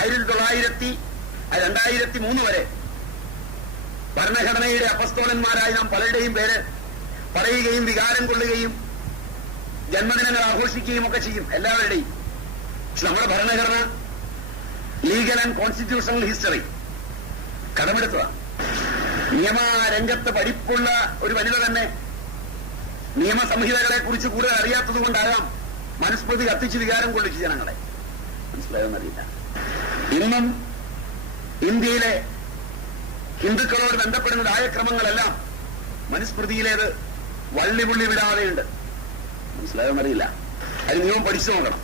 2003 വരെ ഭരണഘടനയുടെ അപ്പസ്തോലന്മാരായി നാം പലരുടെയും പേര് പറയുകയും വികാരം കൊള്ളുകയും ജന്മദിനങ്ങൾ ആഘോഷിക്കുകയും ഒക്കെ ചെയ്യും എല്ലാവരുടെയും. പക്ഷെ നമ്മുടെ ഭരണഘടന ലീഗൽ ആൻഡ് കോൺസ്റ്റിറ്റ്യൂഷണൽ ഹിസ്റ്ററി കടമെടുത്തതാണ്. നിയമരംഗത്ത് പഠിപ്പുള്ള ഒരു വനിത തന്നെ നിയമസംഹിതകളെ കുറിച്ച് കൂടുതൽ അറിയാത്തത് കൊണ്ടാകാം മനുസ്മൃതി കത്തിച്ച് വികാരം കൊള്ളിച്ചു ജനങ്ങളെ. മനസ്സിലായെന്നറിയില്ല. ഇന്നും ഇന്ത്യയിലെ ഹിന്ദുക്കളോട് ബന്ധപ്പെടുന്നതായ ക്രമങ്ങളെല്ലാം മനുസ്മൃതിയിലേത് വള്ളിപുള്ളി വിടാതെയുണ്ട്. മനസ്സിലായെന്നറിയില്ല. അത് നിയമം പഠിച്ചു നോക്കണം.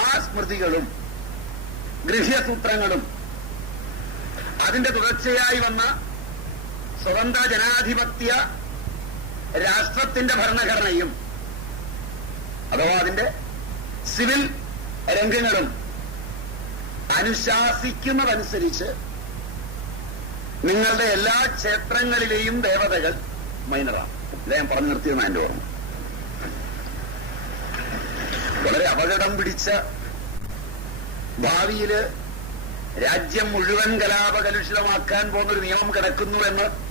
ആ സ്മൃതികളും ഗൃഹ്യസൂത്രങ്ങളും അതിന്റെ തുടർച്ചയായി വന്ന സ്വതന്ത്ര ജനാധിപത്യ രാഷ്ട്രത്തിന്റെ ഭരണഘടനയും അഥവാ അതിന്റെ സിവിൽ രംഗങ്ങളും അനുശാസിക്കുന്നതനുസരിച്ച് നിങ്ങളുടെ എല്ലാ ക്ഷേത്രങ്ങളിലെയും ദേവതകൾ മൈനറാണ്. ഇല്ല, ഞാൻ പറഞ്ഞു നിർത്തിയെന്ന് എന്റെ ഓർമ്മ. വളരെ അപകടം പിടിച്ച ഭാവിയില് രാജ്യം മുഴുവൻ കലാപകലുഷിതമാക്കാൻ പോകുന്നൊരു നിയമം കിടക്കുന്നുവെന്ന്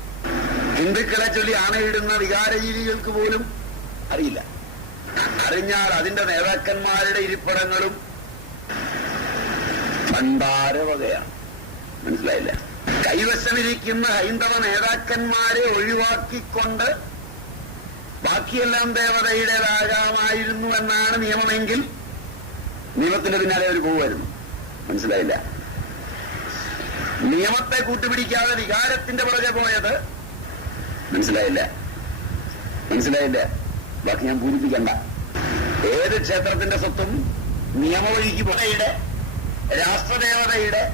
ഹിന്ദുക്കളെ ചൊല്ലി ആണയിടുന്ന വികാരജീവികൾക്ക് പോലും അറിയില്ല. അറിഞ്ഞാൽ അതിന്റെ നേതാക്കന്മാരുടെ ഇരിപ്പിടങ്ങളും ഭണ്ഡാരവകയാണ്. മനസ്സിലായില്ല. കൈവശമിരിക്കുന്ന ഹൈന്ദവ നേതാക്കന്മാരെ ഒഴിവാക്കിക്കൊണ്ട് ബാക്കിയെല്ലാം ദേവതയുടേതാകാമായിരുന്നു എന്നാണ് നിയമമെങ്കിൽ നിയമത്തിന്റെ പിന്നാലെ അവർ പോകുമായിരുന്നു. മനസ്സിലായില്ല. നിയമത്തെ കൂട്ടുപിടിക്കാതെ വികാരത്തിന്റെ പുറകെ പോയത് മനസ്സിലായില്ല. ബാക്കി ഞാൻ പൂരിപ്പിക്കണ്ട. ഏത് ക്ഷേത്രത്തിന്റെ സ്വത്തും നിയമവഴിക്ക് പുറയുടെ രാഷ്ട്രദേവതയുടെ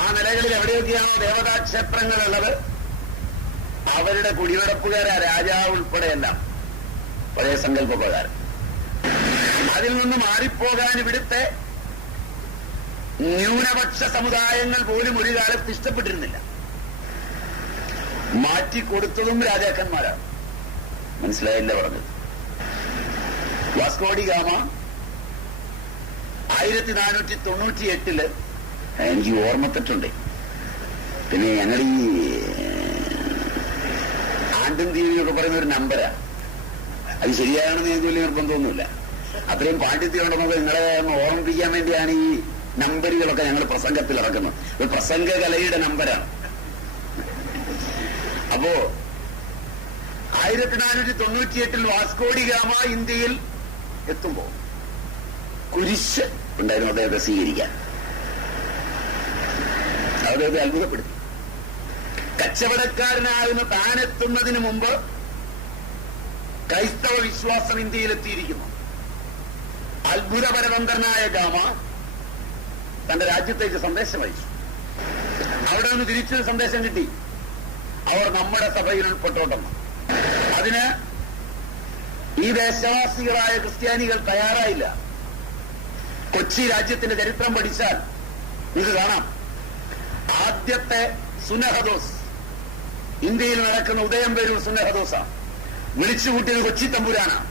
ആ നിലകളിൽ എവിടെയൊക്കെയാണോ ദേവതാ ക്ഷേത്രങ്ങളുള്ളത് അവരുടെ കുടിവെടപ്പുകാരാ രാജാവ് ഉൾപ്പെടെയല്ല പഴയ സങ്കല്പപ്രകാരം. അതിൽ നിന്ന് മാറിപ്പോകാൻ ഇവിടുത്തെ ന്യൂനപക്ഷ സമുദായങ്ങൾ പോലും ഒരു കാലത്ത് ഇഷ്ടപ്പെട്ടിരുന്നില്ല. മാറ്റിക്കൊടുത്തതും രാജാക്കന്മാരാണ്. മനസ്സിലായില്ല പറഞ്ഞത്. വാസ്കോഡി ഗാമ 1498 എനിക്ക് ഓർമ്മത്തെറ്റുണ്ട്. പിന്നെ ഞങ്ങൾ ഈ ആണ്ടും തീയതിയൊക്കെ പറയുന്ന ഒരു നമ്പരാ. അത് ശരിയാണെന്ന് എനിക്ക് വലിയ നിർബന്ധമൊന്നുമില്ല. അത്രയും പാണ്ഡിത്യം ഉണ്ടെന്നൊക്കെ നിങ്ങളെ ഒന്ന് ഓർമ്മിപ്പിക്കാൻ വേണ്ടിയാണ് ഈ നമ്പറുകളൊക്കെ ഞങ്ങൾ പ്രസംഗത്തിൽ ഇറക്കുന്നത്. ഒരു പ്രസംഗ കലയുടെ നമ്പരാണ്. അപ്പോ 1498 വാസ്കോഡി ഗാമ ഇന്ത്യയിൽ എത്തുമ്പോ കുരിശ് ഉണ്ടായിരുന്നു അദ്ദേഹത്തെ സ്വീകരിക്കാൻ. അദ്ദേഹത്തെ അത്ഭുതപ്പെടുത്തി. കച്ചവടക്കാരനാകുന്ന താനെത്തുന്നതിന് മുമ്പ് ക്രൈസ്തവ വിശ്വാസം ഇന്ത്യയിലെത്തിയിരിക്കുന്നു. അത്ഭുതപരതന്ത്രനായ ഗാമ തന്റെ രാജ്യത്തേക്ക് സന്ദേശം അയച്ചു. അവിടെ നിന്ന് തിരിച്ചൊരു സന്ദേശം കിട്ടി. അവർ നമ്മുടെ സഭയിൽ ഉൾപ്പെട്ടോട്ടെന്ന്. അതിന് ഈ ദേശവാസികളായ ക്രിസ്ത്യാനികൾ തയ്യാറായില്ല. കൊച്ചി രാജ്യത്തിന്റെ ചരിത്രം പഠിച്ചാൽ ഇത് കാണാം. ആദ്യത്തെ സുനഹദോസ് ഇന്ത്യയിൽ നടക്കുന്ന ഉദയംപേരൂർ സുനഹദോസാണ്. വിളിച്ചുകൂട്ടിയത് കൊച്ചി തമ്പുരാനാണ്.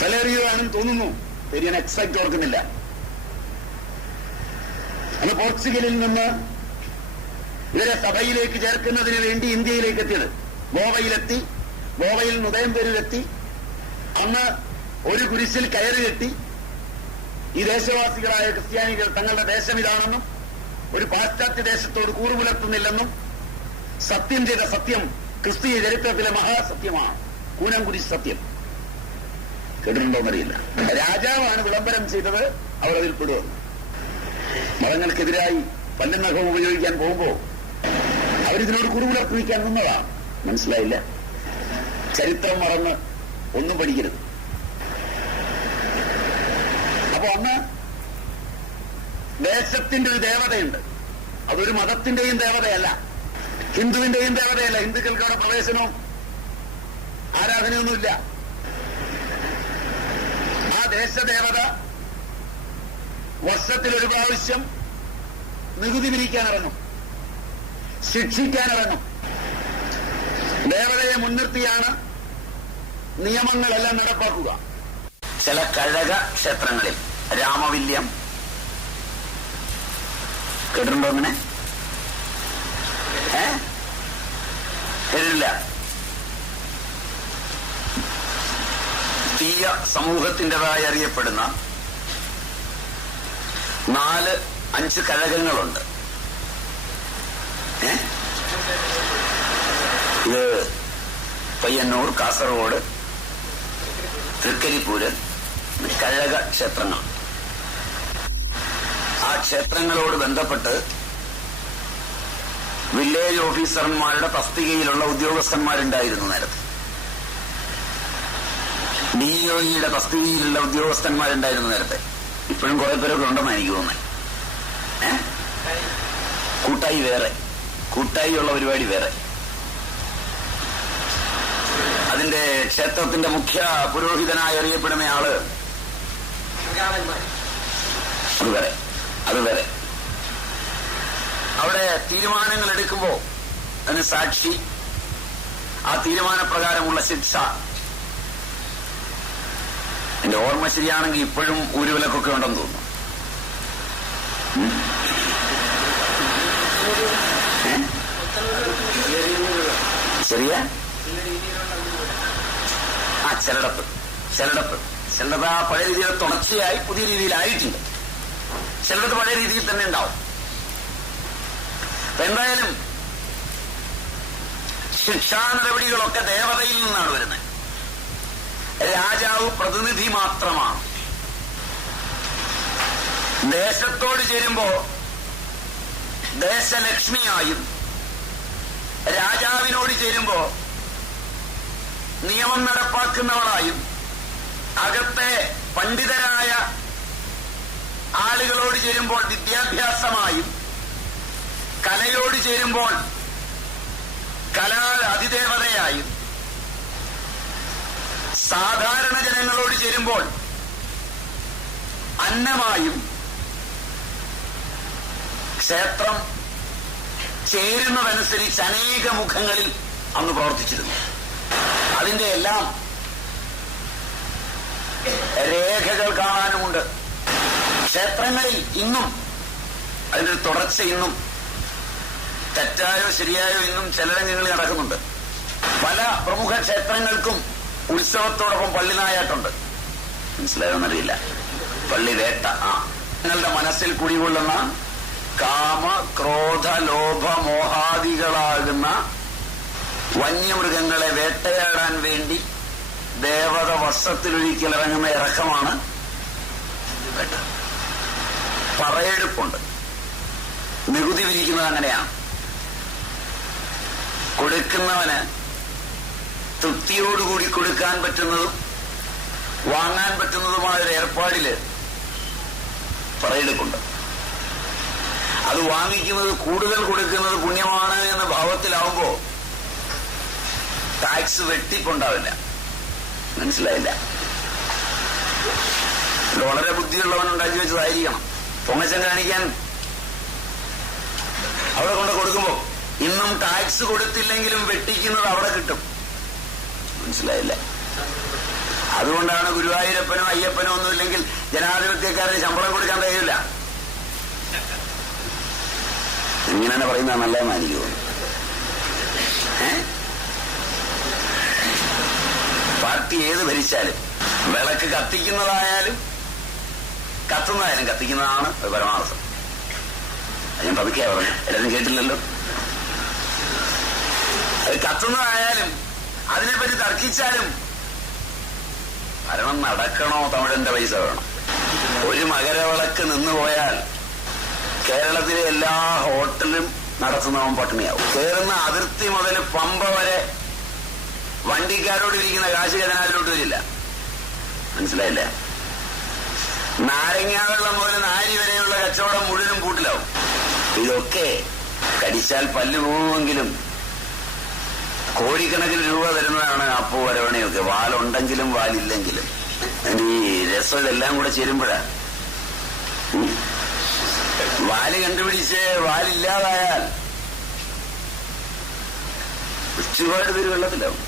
ഫലേറിയോ ആണെന്ന് തോന്നുന്നു. പേര് ഞാൻ എക്സാക്ട് ഓർക്കുന്നില്ല. അന്ന് പോർച്ചുഗലിൽ നിന്ന് ഇവരെ സഭയിലേക്ക് ചേർക്കുന്നതിന് വേണ്ടി ഇന്ത്യയിലേക്ക് എത്തിയത്. ഗോവയിലെത്തി. ഗോവയിൽ നിന്ന് ഉദയംപേരൂരെത്തി. അന്ന് ഒരു കുരിശിൽ കയറി കെട്ടി ഈ ദേശവാസികളായ ക്രിസ്ത്യാനികൾ തങ്ങളുടെ ദേശം ഇതാണെന്നും ഒരു പാശ്ചാത്യ ദേശത്തോട് കൂറുപുലർത്തുന്നില്ലെന്നും സത്യം ചെയ്ത സത്യം ക്രിസ്തീയ ചരിത്രത്തിലെ മഹാസത്യമാണ്. കൂനംകുരിശ് സത്യം. കേട്ടിട്ടുണ്ടോന്നറിയില്ല. രാജാവാണ് വിളംബരം ചെയ്തത്. അവർ അതിൽ പെടുവന്നു. മതങ്ങൾക്കെതിരായി പല്ലും നഖവും ഉപയോഗിക്കാൻ പോകുമ്പോ അവരിതിനോട് കുറുകുലർപ്പിക്കാൻ നിന്നതാണ്. മനസ്സിലായില്ല? ചരിത്രം മറന്ന് ഒന്നും പഠിക്കരുത്. അപ്പൊ അന്ന് ദേശത്തിന്റെ ഒരു ദേവതയുണ്ട്. അതൊരു മതത്തിന്റെയും ദേവതയല്ല, ഹിന്ദുവിന്റെയും ദേവതയല്ല. ഹിന്ദുക്കൾക്ക് അവിടെ പ്രവേശനവും ആരാധനയൊന്നുമില്ല. ആ ദേശദേവത വർഷത്തിലൊരു പ്രാവശ്യം നികുതി പിരിക്കാനിറങ്ങും, ശിക്ഷിക്കാനിറങ്ങും. ദേവതയെ മുൻനിർത്തിയാണ് നിയമങ്ങളെല്ലാം നടപ്പാക്കുക. ചില കഴക ക്ഷേത്രങ്ങളിൽ രാമവില്യം കേട്ടിട്ടുണ്ടോ? അങ്ങനെ കേട്ടില്ല. തീയ സമൂഹത്തിൻ്റെതായി അറിയപ്പെടുന്ന 4-5 കഴകങ്ങളുണ്ട്. ഇത് പയ്യന്നൂർ, കാസർഗോഡ്, തൃക്കരിപ്പൂര് കഴക ക്ഷേത്രങ്ങൾ. ആ ക്ഷേത്രങ്ങളോട് ബന്ധപ്പെട്ട് വില്ലേജ് ഓഫീസർമാരുടെ തസ്തികയിലുള്ള ഉദ്യോഗസ്ഥന്മാരുണ്ടായിരുന്നു നേരത്തെ. ഡിഇഒയുടെ തസ്തികയിലുള്ള ഉദ്യോഗസ്ഥന്മാരുണ്ടായിരുന്നു നേരത്തെ. ഇപ്പോഴും കുറെ പേരൊക്കെ ഉണ്ടെന്ന് എനിക്ക് തോന്നുന്നത്. കൂട്ടായി വേറെ, കൂട്ടായി ഉള്ള പരിപാടി വേറെ. അതിന്റെ ക്ഷേത്രത്തിന്റെ മുഖ്യ പുരോഹിതനായി അറിയപ്പെടുന്ന ആള് അത് വേറെ. അവിടെ തീരുമാനങ്ങൾ എടുക്കുമ്പോ അതിന് സാക്ഷി, ആ തീരുമാനപ്രകാരമുള്ള ശിക്ഷ. എന്റെ ഓർമ്മ ശരിയാണെങ്കിൽ ഇപ്പോഴും ഊരുവിലക്കൊക്കെ ഉണ്ടെന്ന് തോന്നുന്നു. ശരിയ? ആ ചിലടപ്പ് പഴയ രീതിയിൽ തുടർച്ചയായി പുതിയ രീതിയിലായിട്ടുണ്ട്. ചിലടത്ത് പഴയ രീതിയിൽ തന്നെ ഉണ്ടാവും. എന്തായാലും ശിക്ഷാ നടപടികളൊക്കെ ദേവതയിൽ നിന്നാണ് വരുന്നത്. രാജാവ് പ്രതിനിധി മാത്രമാണ്. ദേശത്തോട് ചേരുമ്പോ ദേശലക്ഷ്മിയായും, രാജാവിനോട് ചേരുമ്പോ നിയമം നടപ്പാക്കുന്നവളായും, അകത്തെ പണ്ഡിതരായ ആളുകളോട് ചേരുമ്പോൾ വിദ്യാഭ്യാസമായും, കലയോട് ചേരുമ്പോൾ കലാ അതിദേവതയായും, സാധാരണ ജനങ്ങളോട് ചേരുമ്പോൾ അന്നമായും ക്ഷേത്രം ചേരുന്നതനുസരിച്ച് അനേക മുഖങ്ങളിൽ അന്ന് പ്രവർത്തിച്ചിരുന്നു. അതിന്റെ എല്ലാം രേഖകൾ കാണാനുമുണ്ട്. ക്ഷേത്രങ്ങളിൽ ഇന്നും അതിന്റെ ഒരു തുടർച്ച ഇന്നും തെറ്റായോ ശരിയായോ ഇന്നും ചിലരങ്ങളിൽ നടക്കുന്നുണ്ട്. പല പ്രമുഖ ക്ഷേത്രങ്ങൾക്കും ഉത്സവത്തോടൊപ്പം പള്ളിനായാട്ടുണ്ട്. മനസ്സിലായോന്നറിയില്ല. പള്ളിവേട്ട. നിങ്ങളുടെ മനസ്സിൽ കുടികൊള്ളുന്ന കാമ, ക്രോധ, ലോഭ, മോഹാദികളാകുന്ന വന്യമൃഗങ്ങളെ വേട്ടയാടാൻ വേണ്ടി ദേവത വർഷത്തിലൊരിക്കൽ ഇറങ്ങുന്ന ഇറക്കമാണ് വേട്ട. പറയെടുപ്പുണ്ട്. നികുതി വിരിക്കുന്നത് അങ്ങനെയാണ്. കൊടുക്കുന്നവന് തൃപ്തിയോടുകൂടി കൊടുക്കാൻ പറ്റുന്നതും വാങ്ങാൻ പറ്റുന്നതുമായ ഒരു ഏർപ്പാടില് പറയെടുപ്പുണ്ട്. അത് വാങ്ങിക്കുന്നത് കൂടുതൽ കൊടുക്കുന്നത് പുണ്യമാണ് എന്ന ഭാവത്തിലാവുമ്പോ ടാക്സ് വെട്ടിക്കൊണ്ടാവില്ല. മനസ്സിലായില്ല? വളരെ ബുദ്ധിയുള്ളവൻ ഉണ്ടാക്കി വെച്ചതായിരിക്കണം. പൊങ്ങച്ചം കാണിക്കാൻ അവിടെ കൊണ്ട് കൊടുക്കുമ്പോ ഇന്നും ടാക്സ് കൊടുത്തില്ലെങ്കിലും വെട്ടിക്കുന്നത് അവിടെ കിട്ടും. മനസ്സിലായില്ല? അതുകൊണ്ടാണ് ഗുരുവായൂരപ്പനോ അയ്യപ്പനോ ഒന്നുമില്ലെങ്കിൽ ജനാധിപത്യക്കാരന് ശമ്പളം കൊടുക്കാൻ കഴിയില്ല. ഇങ്ങനെ പറയുന്ന നല്ലതെന്ന് എനിക്ക് തോന്നുന്നു. പാർട്ടി ഏത് ഭരിച്ചാലും വിളക്ക് കത്തിക്കുന്നതായാലും കത്തുന്നതായാലും കത്തിക്കുന്നതാണ് പരമാർത്ഥം. ഞാൻ പതുക്കെയാ പറഞ്ഞു, എല്ലാവരും കേട്ടില്ലല്ലോ. അത് കത്തുന്നതായാലും അതിനെപ്പറ്റി തർക്കിച്ചാലും ഭരണം നടക്കണോ തമിഴന്റെ പൈസ വേണം. ഒരു മകരവിളക്ക് നിന്നുപോയാൽ കേരളത്തിലെ എല്ലാ ഹോട്ടലും നടത്തുന്നവൻ പട്ടിണിയാവും. കേറുന്ന അതിർത്തി മുതൽ പമ്പ വരെ വണ്ടിക്കാരോട് ഇരിക്കുന്ന കാശ് ഖജനാവിലോട്ട് വരില്ല. മനസ്സിലായില്ല? നാരങ്ങാവെള്ളം മുതൽ നാരി വരെയുള്ള കച്ചവടം മുഴുവനും പൂട്ടിലാവും. ഇതൊക്കെ കടിച്ചാൽ പല്ല് പോവുമെങ്കിലും കോടിക്കണക്കിന് രൂപ തരുന്നതാണ് അപ്പു വരവണയൊക്കെ. വാലുണ്ടെങ്കിലും വാലില്ലെങ്കിലും. ഈ രസം ഇതെല്ലാം കൂടെ ചേരുമ്പോഴാണ്. വാല് കണ്ടുപിടിച്ച് വാലില്ലാതായാൽ ഒരുപാട് പേര് വെള്ളത്തിലാവും.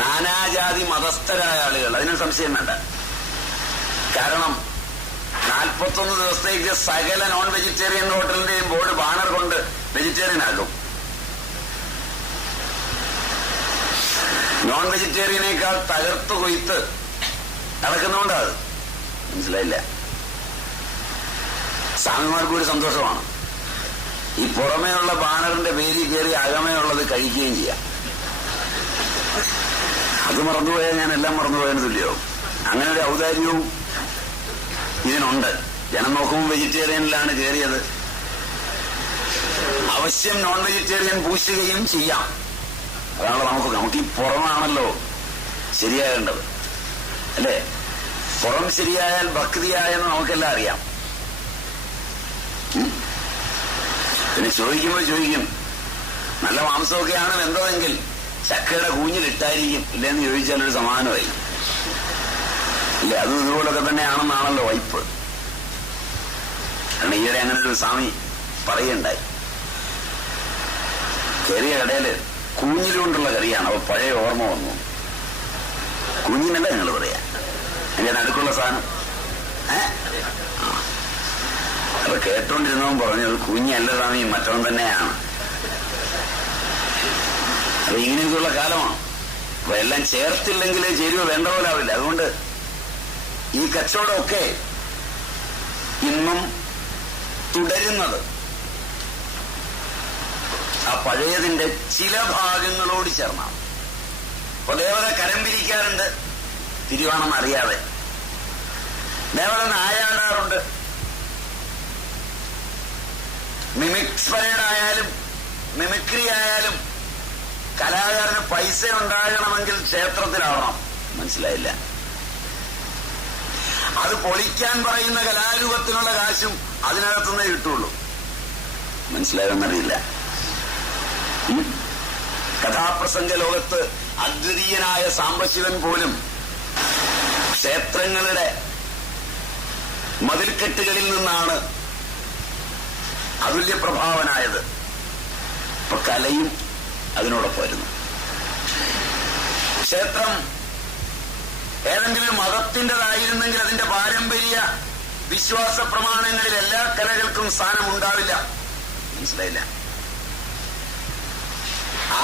നാനാജാതി മതസ്ഥരായ ആളുകൾ, അതിന് സംശയം വേണ്ട. കാരണം 41 ദിവസത്തേക്ക് സകല നോൺ വെജിറ്റേറിയൻ ഹോട്ടലിന്റെയും ബോർഡ് ബാനർ കൊണ്ട് വെജിറ്റേറിയൻ ആക്കും. നോൺ വെജിറ്റേറിയനേക്കാൾ തകർത്ത് കൊയ്ത്ത് നടക്കുന്നുകൊണ്ടത്. മനസ്സിലായില്ല? സ്വാമിമാർക്കും ഒരു സന്തോഷമാണ്. ഈ പുറമേയുള്ള ബാനറിന്റെ പേരിൽ കയറി അകമേയുള്ളത് കഴിക്കുകയും ചെയ്യാം. അത് മറന്നുപോയാൽ ഞാൻ എല്ലാം മറന്നുപോയതിന് തുല്യവും. അങ്ങനെ ഒരു ഔദാര്യവും ഇതിനുണ്ട്. ജനം നോക്കുമ്പോൾ വെജിറ്റേറിയനിലാണ് കയറിയത്. അവശ്യം നോൺ വെജിറ്റേറിയൻ പൂശുകയും ചെയ്യാം. അതാണല്ലോ നമുക്ക് ഈ പുറമാണല്ലോ ശരിയാകേണ്ടത്, അല്ലേ? പുറം ശരിയായാൽ ഭക്തിയായെന്ന് നമുക്കെല്ലാം അറിയാം. പിന്നെ ചോദിക്കും, നല്ല മാംസമൊക്കെയാണ് വെന്തതെങ്കിൽ ചക്കയുടെ കൂഞ്ഞിലിട്ടായിരിക്കും ഇല്ലെന്ന് ചോദിച്ചാൽ ഒരു സമാധാനമായി. ഇല്ല, അതും ഇതുപോലൊക്കെ തന്നെയാണെന്നാണല്ലോ വൈപ്പ്. കാരണം ഈയിടെ അങ്ങനെ ഒരു സ്വാമി പറയുണ്ടായി. ചെറിയ കടയില് കൂഞ്ഞിലുകൊണ്ടുള്ള കറിയാണ്. അപ്പൊ പഴയ ഓർമ്മ വന്നു. കുഞ്ഞിനല്ല നിങ്ങൾ പറയാ, അതിന്റെ നടുക്കുള്ള സാധനം. അപ്പൊ കേട്ടോണ്ടിരുന്നവൻ പറഞ്ഞു, കുഞ്ഞല്ല സ്വാമി, മറ്റവൻ തന്നെയാണ്. അപ്പൊ ഇങ്ങനെയൊക്കെയുള്ള കാലമാണ്. അപ്പൊ എല്ലാം ചേർത്തില്ലെങ്കിൽ ചേരുവ വേണ്ട പോലെ ആവില്ല. അതുകൊണ്ട് ഈ കച്ചവടമൊക്കെ ഇന്നും തുടരുന്നത് ആ പഴയതിന്റെ ചില ഭാഗങ്ങളോട് ചേർന്നാണ്. അപ്പൊ ദേവത കരം പിരിക്കാറുണ്ട്, തിരുവാണെന്ന് അറിയാതെ. ദേവത നായാടാറുണ്ട്. മിമിക്സ്പയർഡായാലും മിമിക്രി ആയാലും കലാകാരന് പൈസ ഉണ്ടാകണമെങ്കിൽ ക്ഷേത്രത്തിലാവണം. മനസ്സിലായില്ല? അത് പൊളിക്കാൻ പറയുന്ന കലാരൂപത്തിനുള്ള കാശും അതിനകത്തുനിന്നേ കിട്ടുള്ളൂ. മനസ്സിലായെന്നറിയില്ല. കഥാപ്രസംഗ ലോകത്ത് അദ്വിതീയനായ സാംബശിവൻ പോലും ക്ഷേത്രങ്ങളുടെ മതിൽക്കെട്ടുകളിൽ നിന്നാണ് അതുല്യപ്രഭാവനായത്. ഇപ്പൊ കലയും അതിനോടൊപ്പം വരുന്നു. ക്ഷേത്രം ഏതെങ്കിലും മതത്തിൻ്റെതായിരുന്നെങ്കിൽ അതിന്റെ പാരമ്പര്യ വിശ്വാസ പ്രമാണങ്ങളിൽ എല്ലാ കലകൾക്കും സ്ഥാനം ഉണ്ടാവില്ല. മനസ്സിലായില്ല?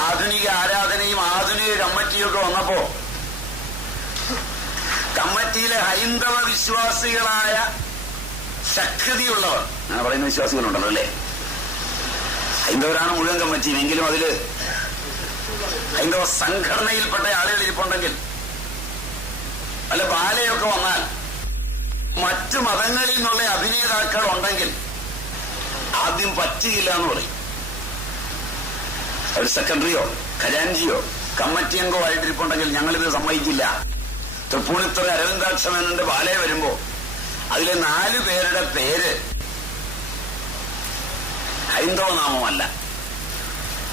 ആധുനിക ആരാധനയും ആധുനിക കമ്മിറ്റിയൊക്കെ വന്നപ്പോ കമ്മിറ്റിയിലെ ഹൈന്ദവ വിശ്വാസികളായ ശക്തിയുള്ളവർ, അങ്ങനെ പറയുന്ന വിശ്വാസികളുണ്ടല്ലോ അല്ലേ? ഹൈന്ദവരാണ് മുഴുവൻ കമ്മിറ്റിയും. എങ്കിലും അതില് ഹൈന്ദവ സംഘടനയിൽപ്പെട്ട ആളുകൾ ഇരിപ്പുണ്ടെങ്കിൽ, അല്ല ബാലയൊക്കെ വന്നാൽ, മറ്റു മതങ്ങളിൽ നിന്നുള്ള അഭിനേതാക്കൾ ഉണ്ടെങ്കിൽ ആദ്യം പറ്റുകയില്ല എന്ന് പറയും. ഒരു സെക്രട്ടറിയോ ഖജാൻജിയോ കമ്മിറ്റി അംഗമോ ആയിട്ടിരിപ്പുണ്ടെങ്കിൽ ഞങ്ങളിത് സമ്മതിക്കില്ല. തൃപ്പൂണിത്തുറ അരവിന്ദാക്ഷമേനന്റെ ബാലയെ വരുമ്പോ അതിലെ 4 പേരുടെ പേര് ഹൈന്ദവ നാമമല്ല,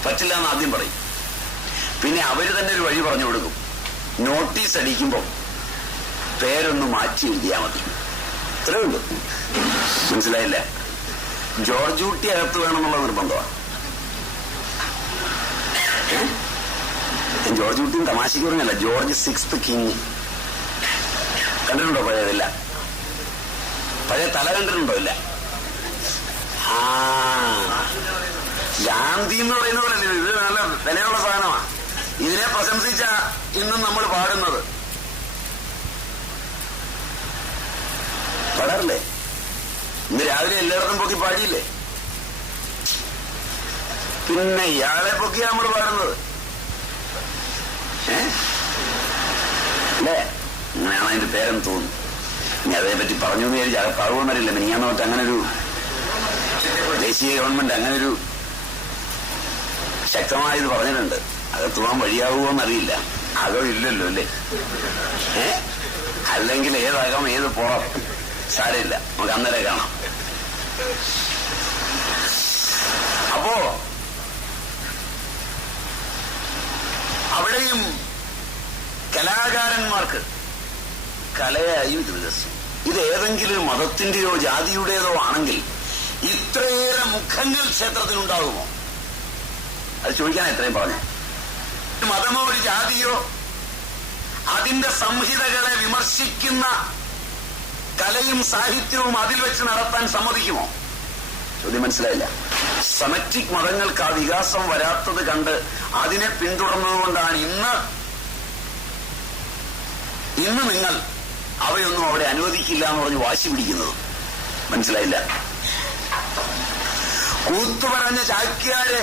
പറ്റില്ല എന്ന് ആദ്യം പറയും. പിന്നെ അവര് തന്നെ ഒരു വഴി പറഞ്ഞു കൊടുക്കും. നോട്ടീസ് അടിക്കുമ്പോ പേരൊന്ന് മാറ്റി എഴുതിയാൽ മതി. ഇത്രേ ഉള്ളൂ. മനസ്സിലായില്ല? ജോർജ് കുട്ടി അകത്ത് വേണമെന്നുള്ള നിർബന്ധമാണ്. ജോർജ് കുട്ടിയും തമാശയ്ക്ക് പറഞ്ഞല്ല, ജോർജ് 6th കിങ്. കണ്ടിട്ടുണ്ടോ പഴയതില്ല? പഴയ തല കണ്ടിട്ടുണ്ടോ? ഇല്ല. ഗാന്ധി എന്ന് പറയുന്ന പോലെ ഇത് നല്ല വിലയുള്ള സാധനമാണ്. ഇതിനെ പ്രശംസിച്ച ഇന്നും നമ്മൾ പാടുന്നത്. പാടാറില്ലേ? ഇന്ന് രാവിലെ എല്ലായിടത്തും പൊക്കി പാടിയില്ലേ? പിന്നെ ഇയാളെ പൊക്കിയാ നമ്മൾ പാടുന്നത്. അല്ലേ? അങ്ങനെയാണ് അതിന്റെ പേരെന്ന് തോന്നുന്നു. ഇനി അതേപറ്റി പറഞ്ഞു എന്ന് വിചാരിച്ചു അകത്താവുമെന്നറിയില്ല. മിനിങ്ങാന്ന് തൊട്ട് അങ്ങനെ ഒരു മലേഷ്യ ഗവൺമെന്റ് അങ്ങനൊരു ശക്തമായത് പറഞ്ഞിട്ടുണ്ട്. അകത്തുവാൻ വഴിയാവുമോ എന്നറിയില്ല. അകം ഇല്ലല്ലോ അല്ലേ? അല്ലെങ്കിൽ ഏതകം ഏത് പുറം സാരമില്ല, നമുക്ക് അന്നേരം കാണാം. അപ്പോ അവിടെയും കലാകാരന്മാർക്ക് കലയായി വികസിച്ചു. ഇത് ഏതെങ്കിലും മതത്തിന്റെയോ ജാതിയുടേതോ ആണെങ്കിൽ ഇത്രയേറെ മുഖങ്ങൾ ക്ഷേത്രത്തിനുണ്ടാകുമോ? അത് ചോദിക്കാൻ എത്രയും പറഞ്ഞു. മതമോ ഒരു ജാതിയോ അതിന്റെ സംഹിതകളെ വിമർശിക്കുന്ന കലയും സാഹിത്യവും അതിൽ വെച്ച് നടത്താൻ സമ്മതിക്കുമോ? ചോദ്യം മനസ്സിലായില്ല. സെമറ്റിക് മതങ്ങൾക്ക് ആ വികാസം വരാത്തത് കണ്ട് അതിനെ പിന്തുടർന്നതുകൊണ്ടാണ് ഇന്ന് നിങ്ങൾ അവയൊന്നും അവിടെ അനുവദിക്കില്ല എന്ന് പറഞ്ഞ് വാശി പിടിക്കുന്നത്. മനസ്സിലായില്ല. കൂത്തുപറഞ്ഞ ചാക്യാര്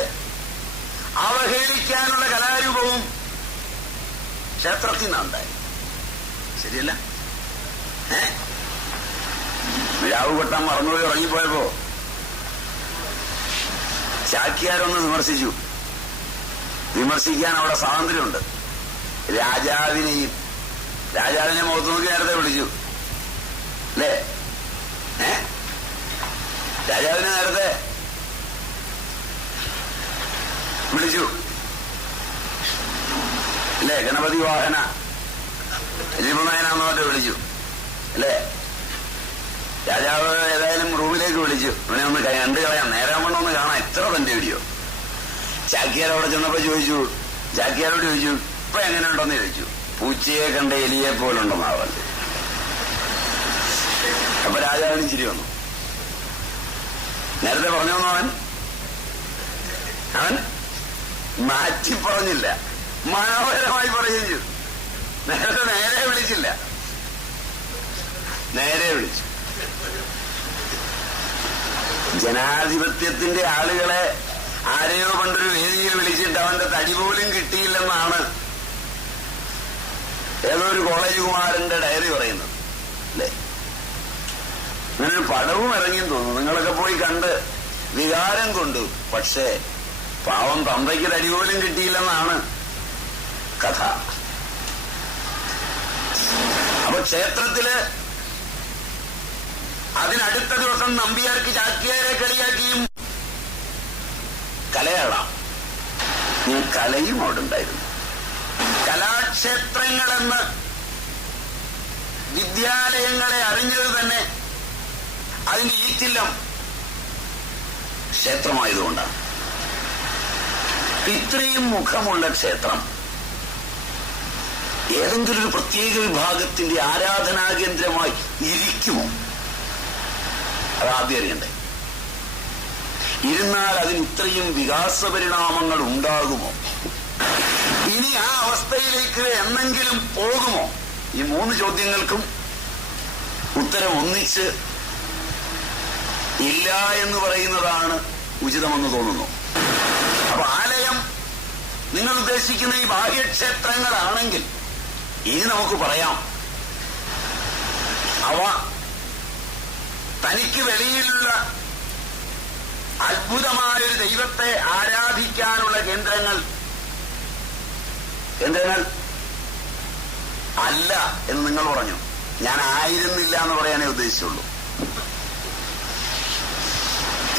അവഹേളിക്കാനുള്ള കലാരൂപവും ക്ഷേത്രത്തിൽ നിന്നുണ്ടായി. ശരിയല്ല? മിഴാവ് കൊട്ടാൻ മറന്നുപോയി ഇറങ്ങിപ്പോയപ്പോ ചാക്യാരൊന്ന് വിമർശിച്ചു. വിമർശിക്കാൻ അവിടെ സ്വാതന്ത്ര്യമുണ്ട്. രാജാവിനെ മുഖത്ത് നോക്കി നേരത്തെ വിളിച്ചു അല്ലേ? രാജാവിനെ നേരത്തെ വിളിച്ചു അല്ലേ? ഗണപതി വാഹന രിപുനയനാന്നോട്ട് വിളിച്ചു അല്ലേ? രാജാവ് ഏതായാലും റൂമിലേക്ക് വിളിച്ചു. ഇവനെ ഒന്ന് കണ്ടു കളയാം, നേരാൻ വണ്ണം ഒന്ന് കാണാം, എത്ര തന്റെ വീഡിയോ. ചാക്യാർ അവിടെ ചെന്നപ്പോ ചാക്യാരോട് ചോദിച്ചു, ഇപ്പൊ എങ്ങനെയുണ്ടെന്ന് ചോദിച്ചു. പൂച്ചയെ കണ്ട എലിയെ പോലുണ്ടെന്നാവൻ. അപ്പൊ രാജാവിന് ചിരി വന്നു. നേരത്തെ പറഞ്ഞോന്നു അവൻ മാറ്റി പറഞ്ഞില്ല, മനോഹരമായി പറയുകയും ചെയ്തു. നേരെ വിളിച്ചില്ല, നേരെ വിളിച്ചു. ജനാധിപത്യത്തിന്റെ ആളുകളെ ആരെയോ പണ്ടൊരു വേദിയിൽ വിളിച്ചിട്ട് അവന്റെ തടി പോലും കിട്ടിയില്ലെന്നാണ് ഏതോ ഒരു കോളേജ് കുമാരന്റെ ഡയറി പറയുന്നത് അല്ലേ? അങ്ങനൊരു പടവും ഇറങ്ങിയെന്ന് തോന്നുന്നു. നിങ്ങളൊക്കെ പോയി കണ്ട് വികാരം കൊണ്ടു. പക്ഷേ പാവം തന്തയ്ക്ക് തടി പോലും കിട്ടിയില്ലെന്നാണ് കഥ. അപ്പൊ ക്ഷേത്രത്തില് അതിനടുത്ത ദിവസം നമ്പിയാർക്ക് ചാക്യാരെ കളിയാക്കിയും കലയാളാം. കലയും അവിടെ ഉണ്ടായിരുന്നു. കലാക്ഷേത്രങ്ങളെന്ന് വിദ്യാലയങ്ങളെ അറിഞ്ഞത് തന്നെ അതിന്റെ ഈറ്റില്ലം ക്ഷേത്രമായതുകൊണ്ടാണ്. ഇത്രയും മുഖമുള്ള ക്ഷേത്രം ഏതെങ്കിലും ഒരു പ്രത്യേക വിഭാഗത്തിന്റെ ആരാധനാകേന്ദ്രമായി ഇരിക്കുമോ? അതാദ്യം അറിയണ്ടേ. ഇരുന്നാൽ അതിന് ഇത്രയും വികാസപരിണാമങ്ങൾ ഉണ്ടാകുമോ? ഇനി ആ അവസ്ഥയിലേക്ക് എന്നെങ്കിലും പോകുമോ? ഈ 3 ചോദ്യങ്ങൾക്കും ഉത്തരം ഒന്നിച്ച് ഇല്ല എന്ന് പറയുന്നതാണ് ഉചിതമെന്ന് തോന്നുന്നു. അപ്പൊ ആലയം നിങ്ങൾ ഉദ്ദേശിക്കുന്ന ഈ ബാഹ്യക്ഷേത്രങ്ങളാണെങ്കിൽ ഇനി നമുക്ക് പറയാം, അവ തനിക്ക് വെളിയിലുള്ള അത്ഭുതമായൊരു ദൈവത്തെ ആരാധിക്കാനുള്ള കേന്ദ്രങ്ങൾ അല്ല എന്ന് നിങ്ങൾ പറഞ്ഞു. ഞാൻ ആയിരുന്നില്ല എന്ന് പറയാനേ ഉദ്ദേശിച്ചുള്ളൂ.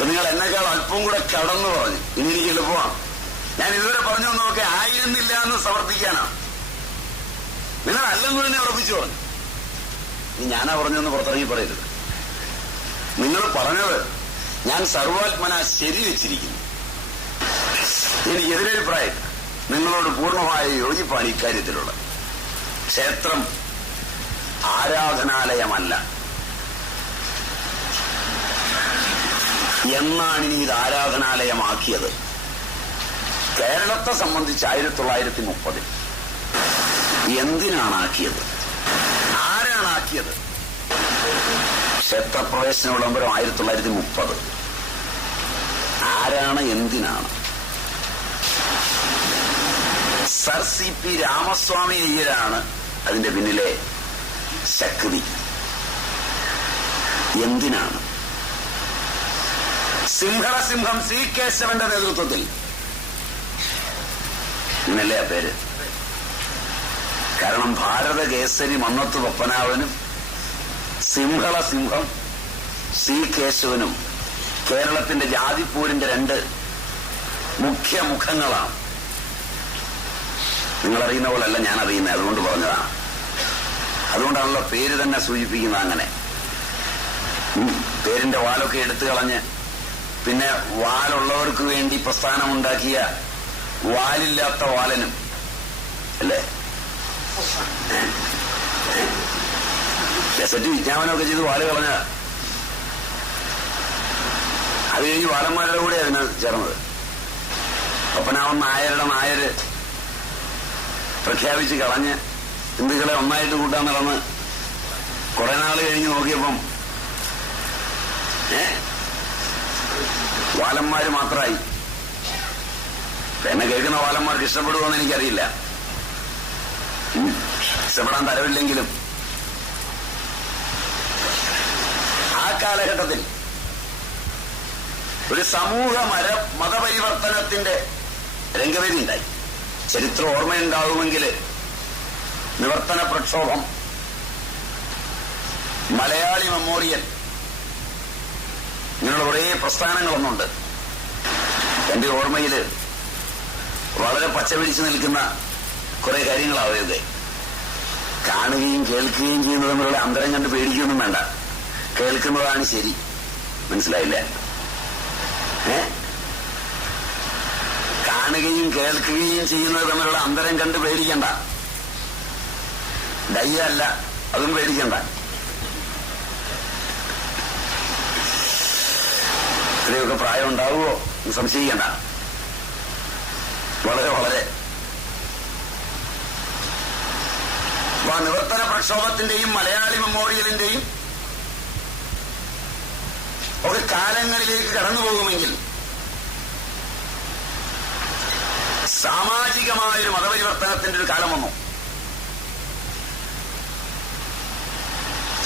നിങ്ങൾ എന്നെക്കാൾ അല്പം കൂടെ കടന്നു പറഞ്ഞു. ഇനി എനിക്ക് എളുപ്പമാണ്. ഞാൻ ഇതുവരെ പറഞ്ഞു വന്നതൊക്കെ ആയിരുന്നില്ല എന്ന് സമർത്ഥിക്കാനാണ്. നിങ്ങൾ അല്ലെന്ന് തന്നെ ഉറപ്പിച്ചു പറഞ്ഞു. ഇനി ഞാനാ പറഞ്ഞൊന്ന് പുറത്തിറങ്ങി പറയരുത്. നിങ്ങൾ പറഞ്ഞത് ഞാൻ സർവാത്മന ശരിവെച്ചിരിക്കുന്നു. എനിക്കെതിരഭിപ്രായം നിങ്ങളോട് പൂർണ്ണമായ യോജിപ്പാണ് ഇക്കാര്യത്തിലുള്ളത്. ക്ഷേത്രം ആരാധനാലയമല്ല എന്നാണ് ഇനി ഇത് ആരാധനാലയമാക്കിയത്. കേരളത്തെ സംബന്ധിച്ച് 1930 എന്തിനാണാക്കിയത്? ആരാണാക്കിയത്? ക്ഷേത്രപ്രവേശന വിളംബരം 1930. ആരാണ്? എന്തിനാണ്? സർ CP രാമസ്വാമി അയ്യരാണ് അതിന്റെ പിന്നിലെ ശക്തി. എന്തിനാണ്? സിംഹളസിംഹം സി കേശവന്റെ നേതൃത്വത്തിൽ, ഇന്നല്ലേ ആ പേര്. കാരണം ഭാരതകേസരി മന്നത്ത് പപ്പനാവനും സിംഹളസിംഹം സി കേശവനും കേരളത്തിന്റെ ജാതിപ്പൂരിന്റെ രണ്ട് മുഖ്യ മുഖങ്ങളാണ്. നിങ്ങളറിയുന്ന പോലല്ല ഞാൻ അറിയുന്നത്, അതുകൊണ്ട് പറഞ്ഞതാണ്. അതുകൊണ്ടാണല്ലോ പേര് തന്നെ സൂചിപ്പിക്കുന്നത് അങ്ങനെ. പേരിന്റെ വാലൊക്കെ എടുത്തു കളഞ്ഞ് പിന്നെ വാലുള്ളവർക്ക് വേണ്ടി പ്രസ്ഥാനമുണ്ടാക്കിയ വാലില്ലാത്ത വാലനും അല്ലേ, ഗസറ്റ് വിജ്ഞാപനമൊക്കെ ചെയ്ത് വാല് കളഞ്ഞ. അത് കഴിഞ്ഞ് വാലന്മാരുടെ കൂടെ അതിന് ചേർന്നത്. പപ്പനാവൻ നായരുടെ നായര് പ്രഖ്യാപിച്ച് കളഞ്ഞ് ഹിന്ദുക്കളെ ഒന്നായിട്ട് കൂട്ടാൻ നടന്ന് കുറെ നാൾ കഴിഞ്ഞ് നോക്കിയപ്പം വാലന്മാര് മാത്രമായി. എന്നെ കേൾക്കുന്ന വാലന്മാർക്ക് ഇഷ്ടപ്പെടുമെന്ന് എനിക്കറിയില്ല, ഇഷ്ടപ്പെടാൻ തരവില്ലെങ്കിലും. ആ കാലഘട്ടത്തിൽ ഒരു സമൂഹ മതപരിവർത്തനത്തിന്റെ രംഗവേദി ഉണ്ടായി. ചരിത്രം ഓർമ്മയുണ്ടാവുമെങ്കിൽ നിവർത്തന പ്രക്ഷോഭം, മലയാളി മെമ്മോറിയൽ, ഇങ്ങനെയുള്ള കുറേ പ്രസ്ഥാനങ്ങളൊന്നുണ്ട്. എന്റെ ഓർമ്മയിൽ വളരെ പച്ചപിടിച്ചു നിൽക്കുന്ന കുറെ കാര്യങ്ങളാവരുത്. കാണുകയും കേൾക്കുകയും ചെയ്യുന്നത് തമ്മിലുള്ള അന്തരം കണ്ട് പേടിക്കൊന്നും വേണ്ട. കേൾക്കുന്നതാണ് ശരി, മനസ്സിലായില്ല? കാണുകയും കേൾക്കുകയും ചെയ്യുന്നത് തമ്മിലുള്ള അന്തരം കണ്ട് പേടിക്കണ്ട. ദയ്യല്ല, അതും പേടിക്കണ്ട. ഇത്രയൊക്കെ പ്രായം ഉണ്ടാവുമോ എന്ന് സംശയിക്കണ്ട. വളരെ വളരെ നിവർത്തന പ്രക്ഷോഭത്തിന്റെയും മലയാളി മെമ്മോറിയലിന്റെയും ഒക്കെ കാലങ്ങളിലേക്ക് കടന്നുപോകുമെങ്കിൽ സാമാജികമായൊരു മതപരിവർത്തനത്തിന്റെ ഒരു കാലം വന്നു.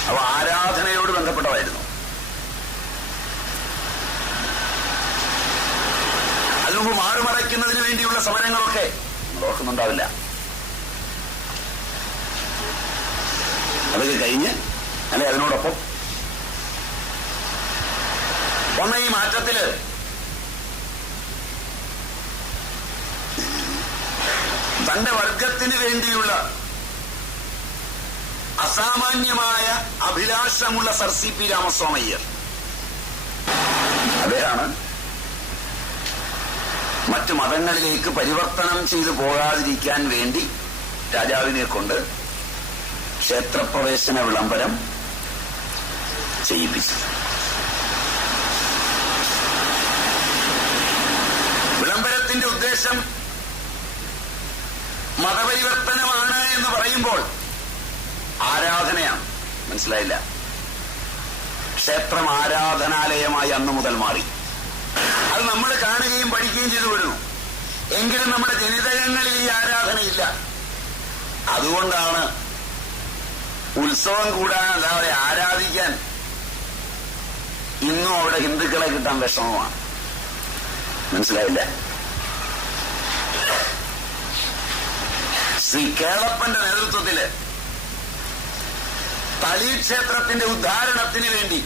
അവ ആരാധനയോട് ബന്ധപ്പെട്ടതായിരുന്നു. അതിനുമുമ്പ് മാറുമറയ്ക്കുന്നതിന് വേണ്ടിയുള്ള സമരങ്ങളൊക്കെ ഓർക്കുന്നുണ്ടാവില്ല. അതൊക്കെ കഴിഞ്ഞ് അല്ലെ അതിനോടൊപ്പം വന്ന ഈ മാറ്റത്തില് തന്റെ വർഗത്തിന് വേണ്ടിയുള്ള അസാമാന്യമായ അഭിലാഷമുള്ള സർ സി പി രാമസ്വാമയ്യർ, അദ്ദേഹമാണ് മറ്റു മതങ്ങളിലേക്ക് പരിവർത്തനം ചെയ്തു പോകാതിരിക്കാൻ വേണ്ടി രാജാവിനെ കൊണ്ട് ക്ഷേത്രപ്രവേശന വിളംബരം ചെയ്യിപ്പിച്ചു. വിളംബരത്തിന്റെ ഉദ്ദേശം മതപരിവർത്തനമാണ് എന്ന് പറയുമ്പോൾ ആരാധനയാണ്. മനസ്സിലായില്ല? ക്ഷേത്രം ആരാധനാലയമായി അന്നു മുതൽ മാറി. അത് നമ്മൾ കാണുകയും പഠിക്കുകയും ചെയ്തു വരുന്നു. എങ്കിലും നമ്മുടെ ജനിതകങ്ങളിൽ ഈ ആരാധനയില്ല. അതുകൊണ്ടാണ് ഉത്സവം കൂടാൻ, അല്ലാതെ ആരാധിക്കാൻ ഇന്നും അവിടെ ഹിന്ദുക്കളെ കിട്ടാൻ വിഷമമാണ്. മനസ്സിലായില്ല? ശ്രീ കേളപ്പന്റെ നേതൃത്വത്തില് തളി ക്ഷേത്രത്തിന്റെ ഉദ്ധാരണത്തിന് വേണ്ടി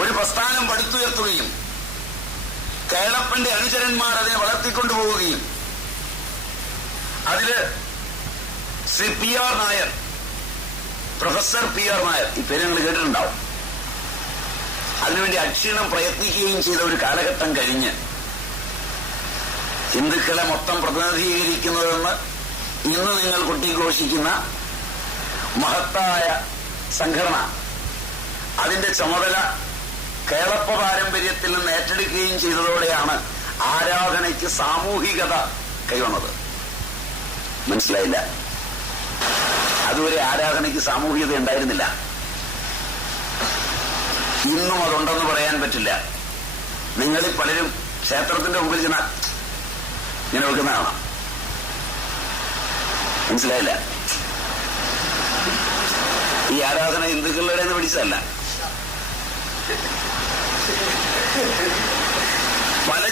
ഒരു പ്രസ്ഥാനം പടുത്തുയർത്തുകയും കേളപ്പന്റെ അനുചരന്മാർ അതിനെ വളർത്തിക്കൊണ്ടുപോവുകയും അതില് Shri P R Nair, professor P R Nair, ഈ പേര് നിങ്ങൾ കേട്ടിട്ടുണ്ടാവും, അതിനുവേണ്ടി അക്ഷീണം പ്രയത്നിക്കുകയും ചെയ്ത ഒരു കാലഘട്ടം കഴിഞ്ഞ് ഹിന്ദുക്കളെ മൊത്തം പ്രതിനിധീകരിക്കുന്നതെന്ന് ഇന്ന് നിങ്ങൾ കൊട്ടിഘോഷിക്കുന്ന മഹത്തായ സംഘടന അതിന്റെ ചുമതല കേളപ്പ പാരമ്പര്യത്തിൽ നിന്ന് ഏറ്റെടുക്കുകയും ചെയ്തതോടെയാണ് ആരാധനയ്ക്ക് സാമൂഹികത കൈവന്നത്. മനസ്സിലായില്ല? അതുവരെ ആരാധനയ്ക്ക് സാമൂഹികത ഉണ്ടായിരുന്നില്ല. ഇന്നും അതുണ്ടെന്ന് പറയാൻ പറ്റില്ല. നിങ്ങളിൽ പലരും ക്ഷേത്രത്തിന്റെ മുമ്പിൽ ചെന്ന ഇങ്ങനെ വെക്കുന്നതാണ്. മനസ്സിലായില്ല? ഈ ആരാധന ഹിന്ദുക്കളുടെ പിടിച്ചതല്ല.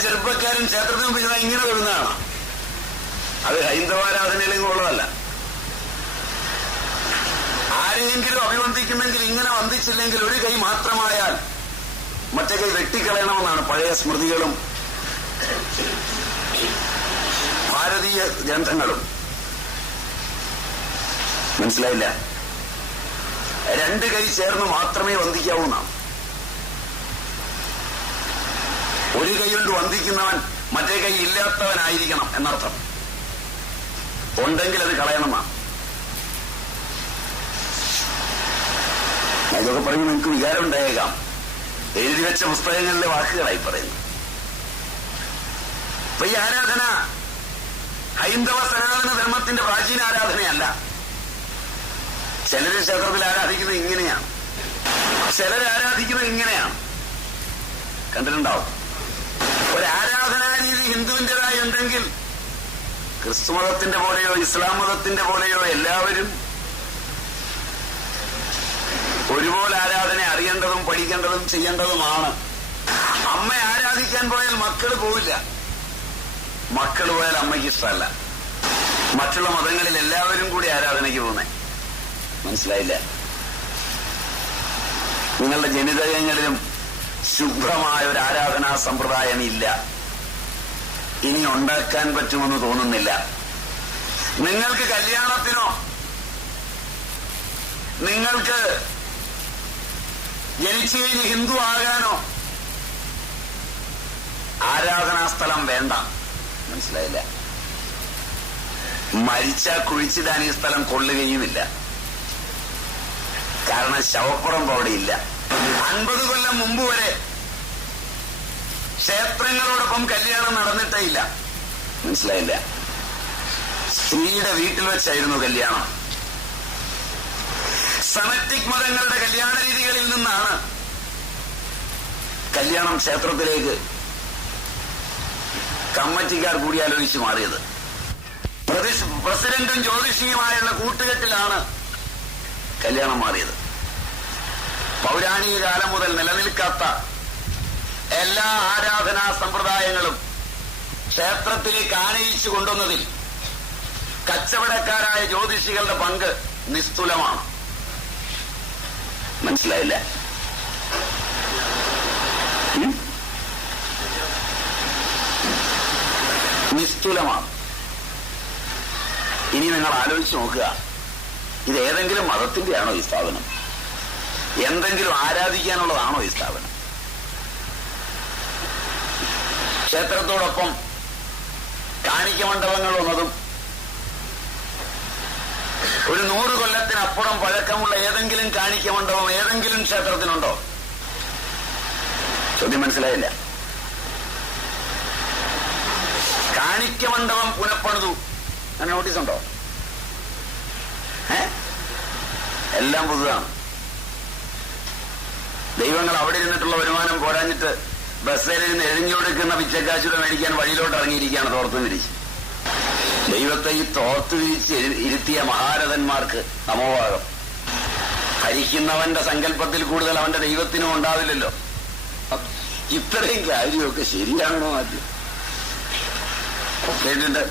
ചെറുപ്പക്കാരൻ ക്ഷേത്രത്തിന് മുമ്പ് ചെന്നാൽ ഇങ്ങനെ തൊഴുന്നതാണ്. അത് ഹൈന്ദവാരാധനയിലും ഉള്ളതല്ല. ആരെയെങ്കിലും അഭിവന്ദിക്കുന്നെങ്കിൽ ഇങ്ങനെ വന്ദിച്ചില്ലെങ്കിൽ ഒരു കൈ മാത്രമായാൽ മറ്റേ കൈ വെട്ടിക്കളയണമെന്നാണ് പഴയ സ്മൃതികളും ഭാരതീയ ഗ്രന്ഥങ്ങളും. മനസ്സിലായില്ല? രണ്ട് കൈ ചേർന്ന് മാത്രമേ വന്ദിക്കാവൂ എന്നാണ്. ഒരു കൈ കൊണ്ട് വന്ദിക്കുന്നവൻ മറ്റേ കൈ ഇല്ലാത്തവനായിരിക്കണം എന്നർത്ഥം. ഉണ്ടെങ്കിൽ അത് കളയണമെന്നാണ്. ഇതൊക്കെ പറയുമ്പോൾ നിങ്ങൾക്ക് വികാരം ഉണ്ടായേക്കാം. എഴുതി വെച്ച പുസ്തകങ്ങളിലെ വാക്കുകളായി പറയുന്നു. അപ്പൊ ഈ ആരാധന ഹൈന്ദവ സനാതന ധർമ്മത്തിന്റെ പ്രാചീന ആരാധനയല്ല. ചിലര് ക്ഷേത്രത്തിൽ ആരാധിക്കുന്നത് ഇങ്ങനെയാണ്, ചിലര് ആരാധിക്കുന്നത് ഇങ്ങനെയാണ്. കണ്ടിട്ടുണ്ടാവും. ഒരു ആരാധനാ രീതി ഹിന്ദുവിന്റേതായി ഉണ്ടെങ്കിൽ ക്രിസ്തു മതത്തിന്റെ പോലെയോ ഇസ്ലാം മതത്തിന്റെ പോലെയോ എല്ലാവരും ഒരുപോലെ ആരാധന അറിയേണ്ടതും പഠിക്കേണ്ടതും ചെയ്യേണ്ടതുമാണ്. അമ്മ ആരാധിക്കാൻ പോയാൽ മക്കള് പോവില്ല, മക്കള് പോയാൽ അമ്മയ്ക്ക് ഇഷ്ടമല്ല. മറ്റുള്ള മതങ്ങളിൽ എല്ലാവരും കൂടി ആരാധനയ്ക്ക് പോകുന്നേ. മനസ്സിലായില്ല? നിങ്ങളുടെ ജനിതകങ്ങളിലും ശുഭ്രമായ ഒരു ആരാധനാ സമ്പ്രദായം ഇല്ല. ഇനി ഉണ്ടാക്കാൻ പറ്റുമെന്ന് തോന്നുന്നില്ല. നിങ്ങൾക്ക് കല്യാണത്തിനോ നിങ്ങൾക്ക് ജനിച്ചു കഴിഞ്ഞ് ഹിന്ദു ആകാനോ ആരാധനാ സ്ഥലം വേണ്ട. മനസ്സിലായില്ല? മരിച്ചാൽ കുഴിച്ചിടാൻ ഈ സ്ഥലം കൊള്ളുകയുമില്ല. കാരണം ശവപ്പുറം അവിടെ ഇല്ല. 50 കൊല്ലം മുമ്പ് വരെ ക്ഷേത്രങ്ങളോടൊപ്പം കല്യാണം നടന്നിട്ടേ ഇല്ല. മനസ്സിലായില്ല? സ്ത്രീയുടെ വീട്ടിൽ വെച്ചായിരുന്നു കല്യാണം. സെമറ്റിക് മതങ്ങളുടെ കല്യാണ രീതികളിൽ നിന്നാണ് കല്യാണം ക്ഷേത്രത്തിലേക്ക് കമ്മിറ്റിക്കാർ കൂടി ആലോചിച്ച് മാറിയത്. പ്രസിഡന്റും ജ്യോതിഷിയുമായുള്ള കൂട്ടുകെട്ടിലാണ് കല്യാണം മാറിയത്. പൗരാണിക കാലം മുതൽ നിലനിൽക്കാത്ത എല്ലാ ആരാധനാ സമ്പ്രദായങ്ങളും ക്ഷേത്രത്തിലേക്ക് ആനയിച്ചു കൊണ്ടുവന്നതിൽ കച്ചവടക്കാരായ ജ്യോതിഷികളുടെ പങ്ക് നിസ്തുലമാണ്. മനസ്സിലായില്ല? നിസ്തുലമാണ്. ഇനി നിങ്ങൾ ആലോചിച്ച് നോക്കുക, ഇത് ഏതെങ്കിലും മതത്തിന്റെയാണോ ഈ സ്ഥാപനം? എന്തെങ്കിലും ആരാധിക്കാനുള്ളതാണോ ഈ സ്ഥാപനം? ക്ഷേത്രത്തോടൊപ്പം കാണിക്ക മണ്ഡപങ്ങൾ വന്നതും ഒരു 100 കൊല്ലത്തിനപ്പുറം പഴക്കമുള്ള ഏതെങ്കിലും കാണിക്ക മണ്ഡപം ഏതെങ്കിലും ക്ഷേത്രത്തിനുണ്ടോ? ചോദ്യം മനസ്സിലായില്ല. കാണിക്ക മണ്ഡപം പുനഃപ്പണിതു, അങ്ങനെ നോട്ടീസ് ഉണ്ടോ? എല്ലാം പുതുതാണ്. ദൈവങ്ങൾ അവിടെ ഇരുന്നിട്ടുള്ള വരുമാനം പോരാഞ്ഞിട്ട് ബസ്സിൽ നിന്ന് എഴിഞ്ഞുകൊടുക്കുന്ന പിച്ചക്കാശുര മേടിക്കാൻ വഴിയിലോട്ട് ഇറങ്ങിയിരിക്കുകയാണ് തോർത്തു വിരിച്ച്. ദൈവത്തെ ഈ തോർത്തു വിരിച്ച് ഇരുത്തിയ മഹാരഥന്മാർക്ക് നമോഭാഗം. ഭരിക്കുന്നവന്റെ സങ്കല്പത്തിൽ കൂടുതൽ അവന്റെ ദൈവത്തിനും ഉണ്ടാവില്ലല്ലോ. ഇത്രയും കാര്യമൊക്കെ ശരിയാണോ? ആദ്യം കേട്ടിട്ട്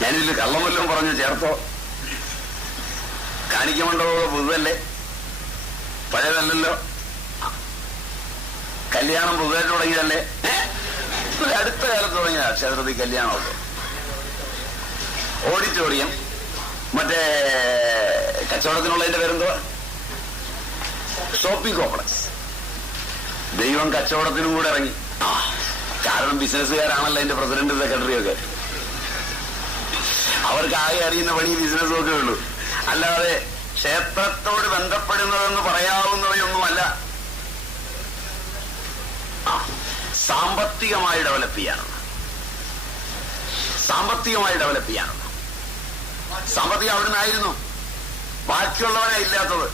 ഞാനിതിൽ കള്ളമല്ലും പറഞ്ഞു ചേർത്തോ? കാണിക്കമണ്ടോ? പുതുതല്ലേ, പഴയതല്ലല്ലോ. കല്യാണം പുതുതായിട്ട് തുടങ്ങിയതല്ലേ? അടുത്ത കാലത്ത് തുടങ്ങിയ ക്ഷേത്രത്തിൽ കല്യാണമൊക്കെ. ഓഡിറ്റോറിയം, മറ്റേ കച്ചവടത്തിനുള്ളതിന്റെ പേരെന്തുവാ? Shopping complex. ദൈവം കച്ചവടത്തിനും കൂടെ ഇറങ്ങി. കാരണം ബിസിനസ്സുകാരാണല്ലോ അതിന്റെ പ്രസിഡന്റ്, സെക്രട്ടറി ഒക്കെ. അവർക്ക് ആകെ അറിയുന്ന പണി ബിസിനസ്സും ഒക്കെ ഉള്ളൂ. അല്ലാതെ ക്ഷേത്രത്തോട് ബന്ധപ്പെടുന്നതെന്ന് പറയാവുന്നവയൊന്നുമല്ല. സാമ്പത്തികമായി ഡെവലപ്പ് ചെയ്യാനുള്ള സാമ്പത്തികം അവിടുന്ന് ആയിരുന്നു, ബാക്കിയുള്ളവനാ ഇല്ലാത്തത്.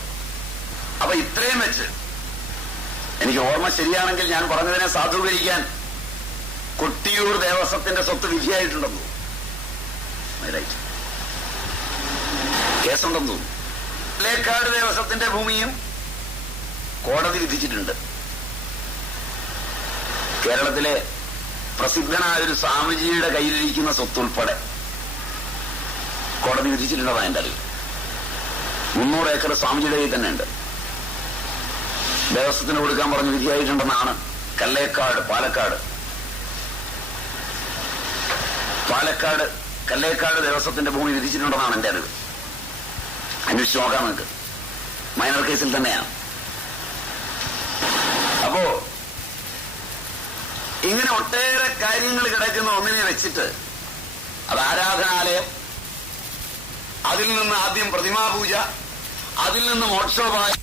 അപ്പൊ ഇത്രയും വെച്ച് എനിക്ക് ഓർമ്മ ശരിയാണെങ്കിൽ ഞാൻ പറഞ്ഞതിനെ സാധൂകരിക്കാൻ കൊട്ടിയൂർ ദേവസ്വത്തിന്റെ സ്വത്ത് വിധിയായിട്ടുണ്ടെന്നു കേസുണ്ടെന്നു. പാലേക്കാട് ദേവസ്വത്തിന്റെ ഭൂമിയും കോടതി വിധിച്ചിട്ടുണ്ട്. കേരളത്തിലെ പ്രസിദ്ധനായ ഒരു സ്വാമിജിയുടെ കയ്യിലിരിക്കുന്ന സ്വത്തുൾപ്പെടെ കോടതി വിധിച്ചിട്ടുണ്ടെന്നാണ് എന്റെ അറിവ്. 300 ഏക്കർ സ്വാമിജിയുടെ കയ്യിൽ തന്നെ ഉണ്ട്. ദേവസ്വത്തിന് കൊടുക്കാൻ പറഞ്ഞ് വിധിയായിട്ടുണ്ടെന്നാണ് കല്ലേക്കാട് ദേവസ്വത്തിന്റെ ഭൂമി വിധിച്ചിട്ടുണ്ടെന്നാണ് എന്റെ അറിവ്. അന്വേഷിച്ച് നോക്കാം നിങ്ങൾക്ക്. മൈനർ കേസിൽ തന്നെയാണ്. അപ്പോ ഇങ്ങനെ ഒട്ടേറെ കാര്യങ്ങൾ കിടക്കുന്ന ഒന്നിനെ വെച്ചിട്ട് അത് ആരാധനാലയം, അതിൽ നിന്ന് ആദ്യം പ്രതിമാപൂജ, അതിൽ നിന്ന് മോക്ഷോപായം,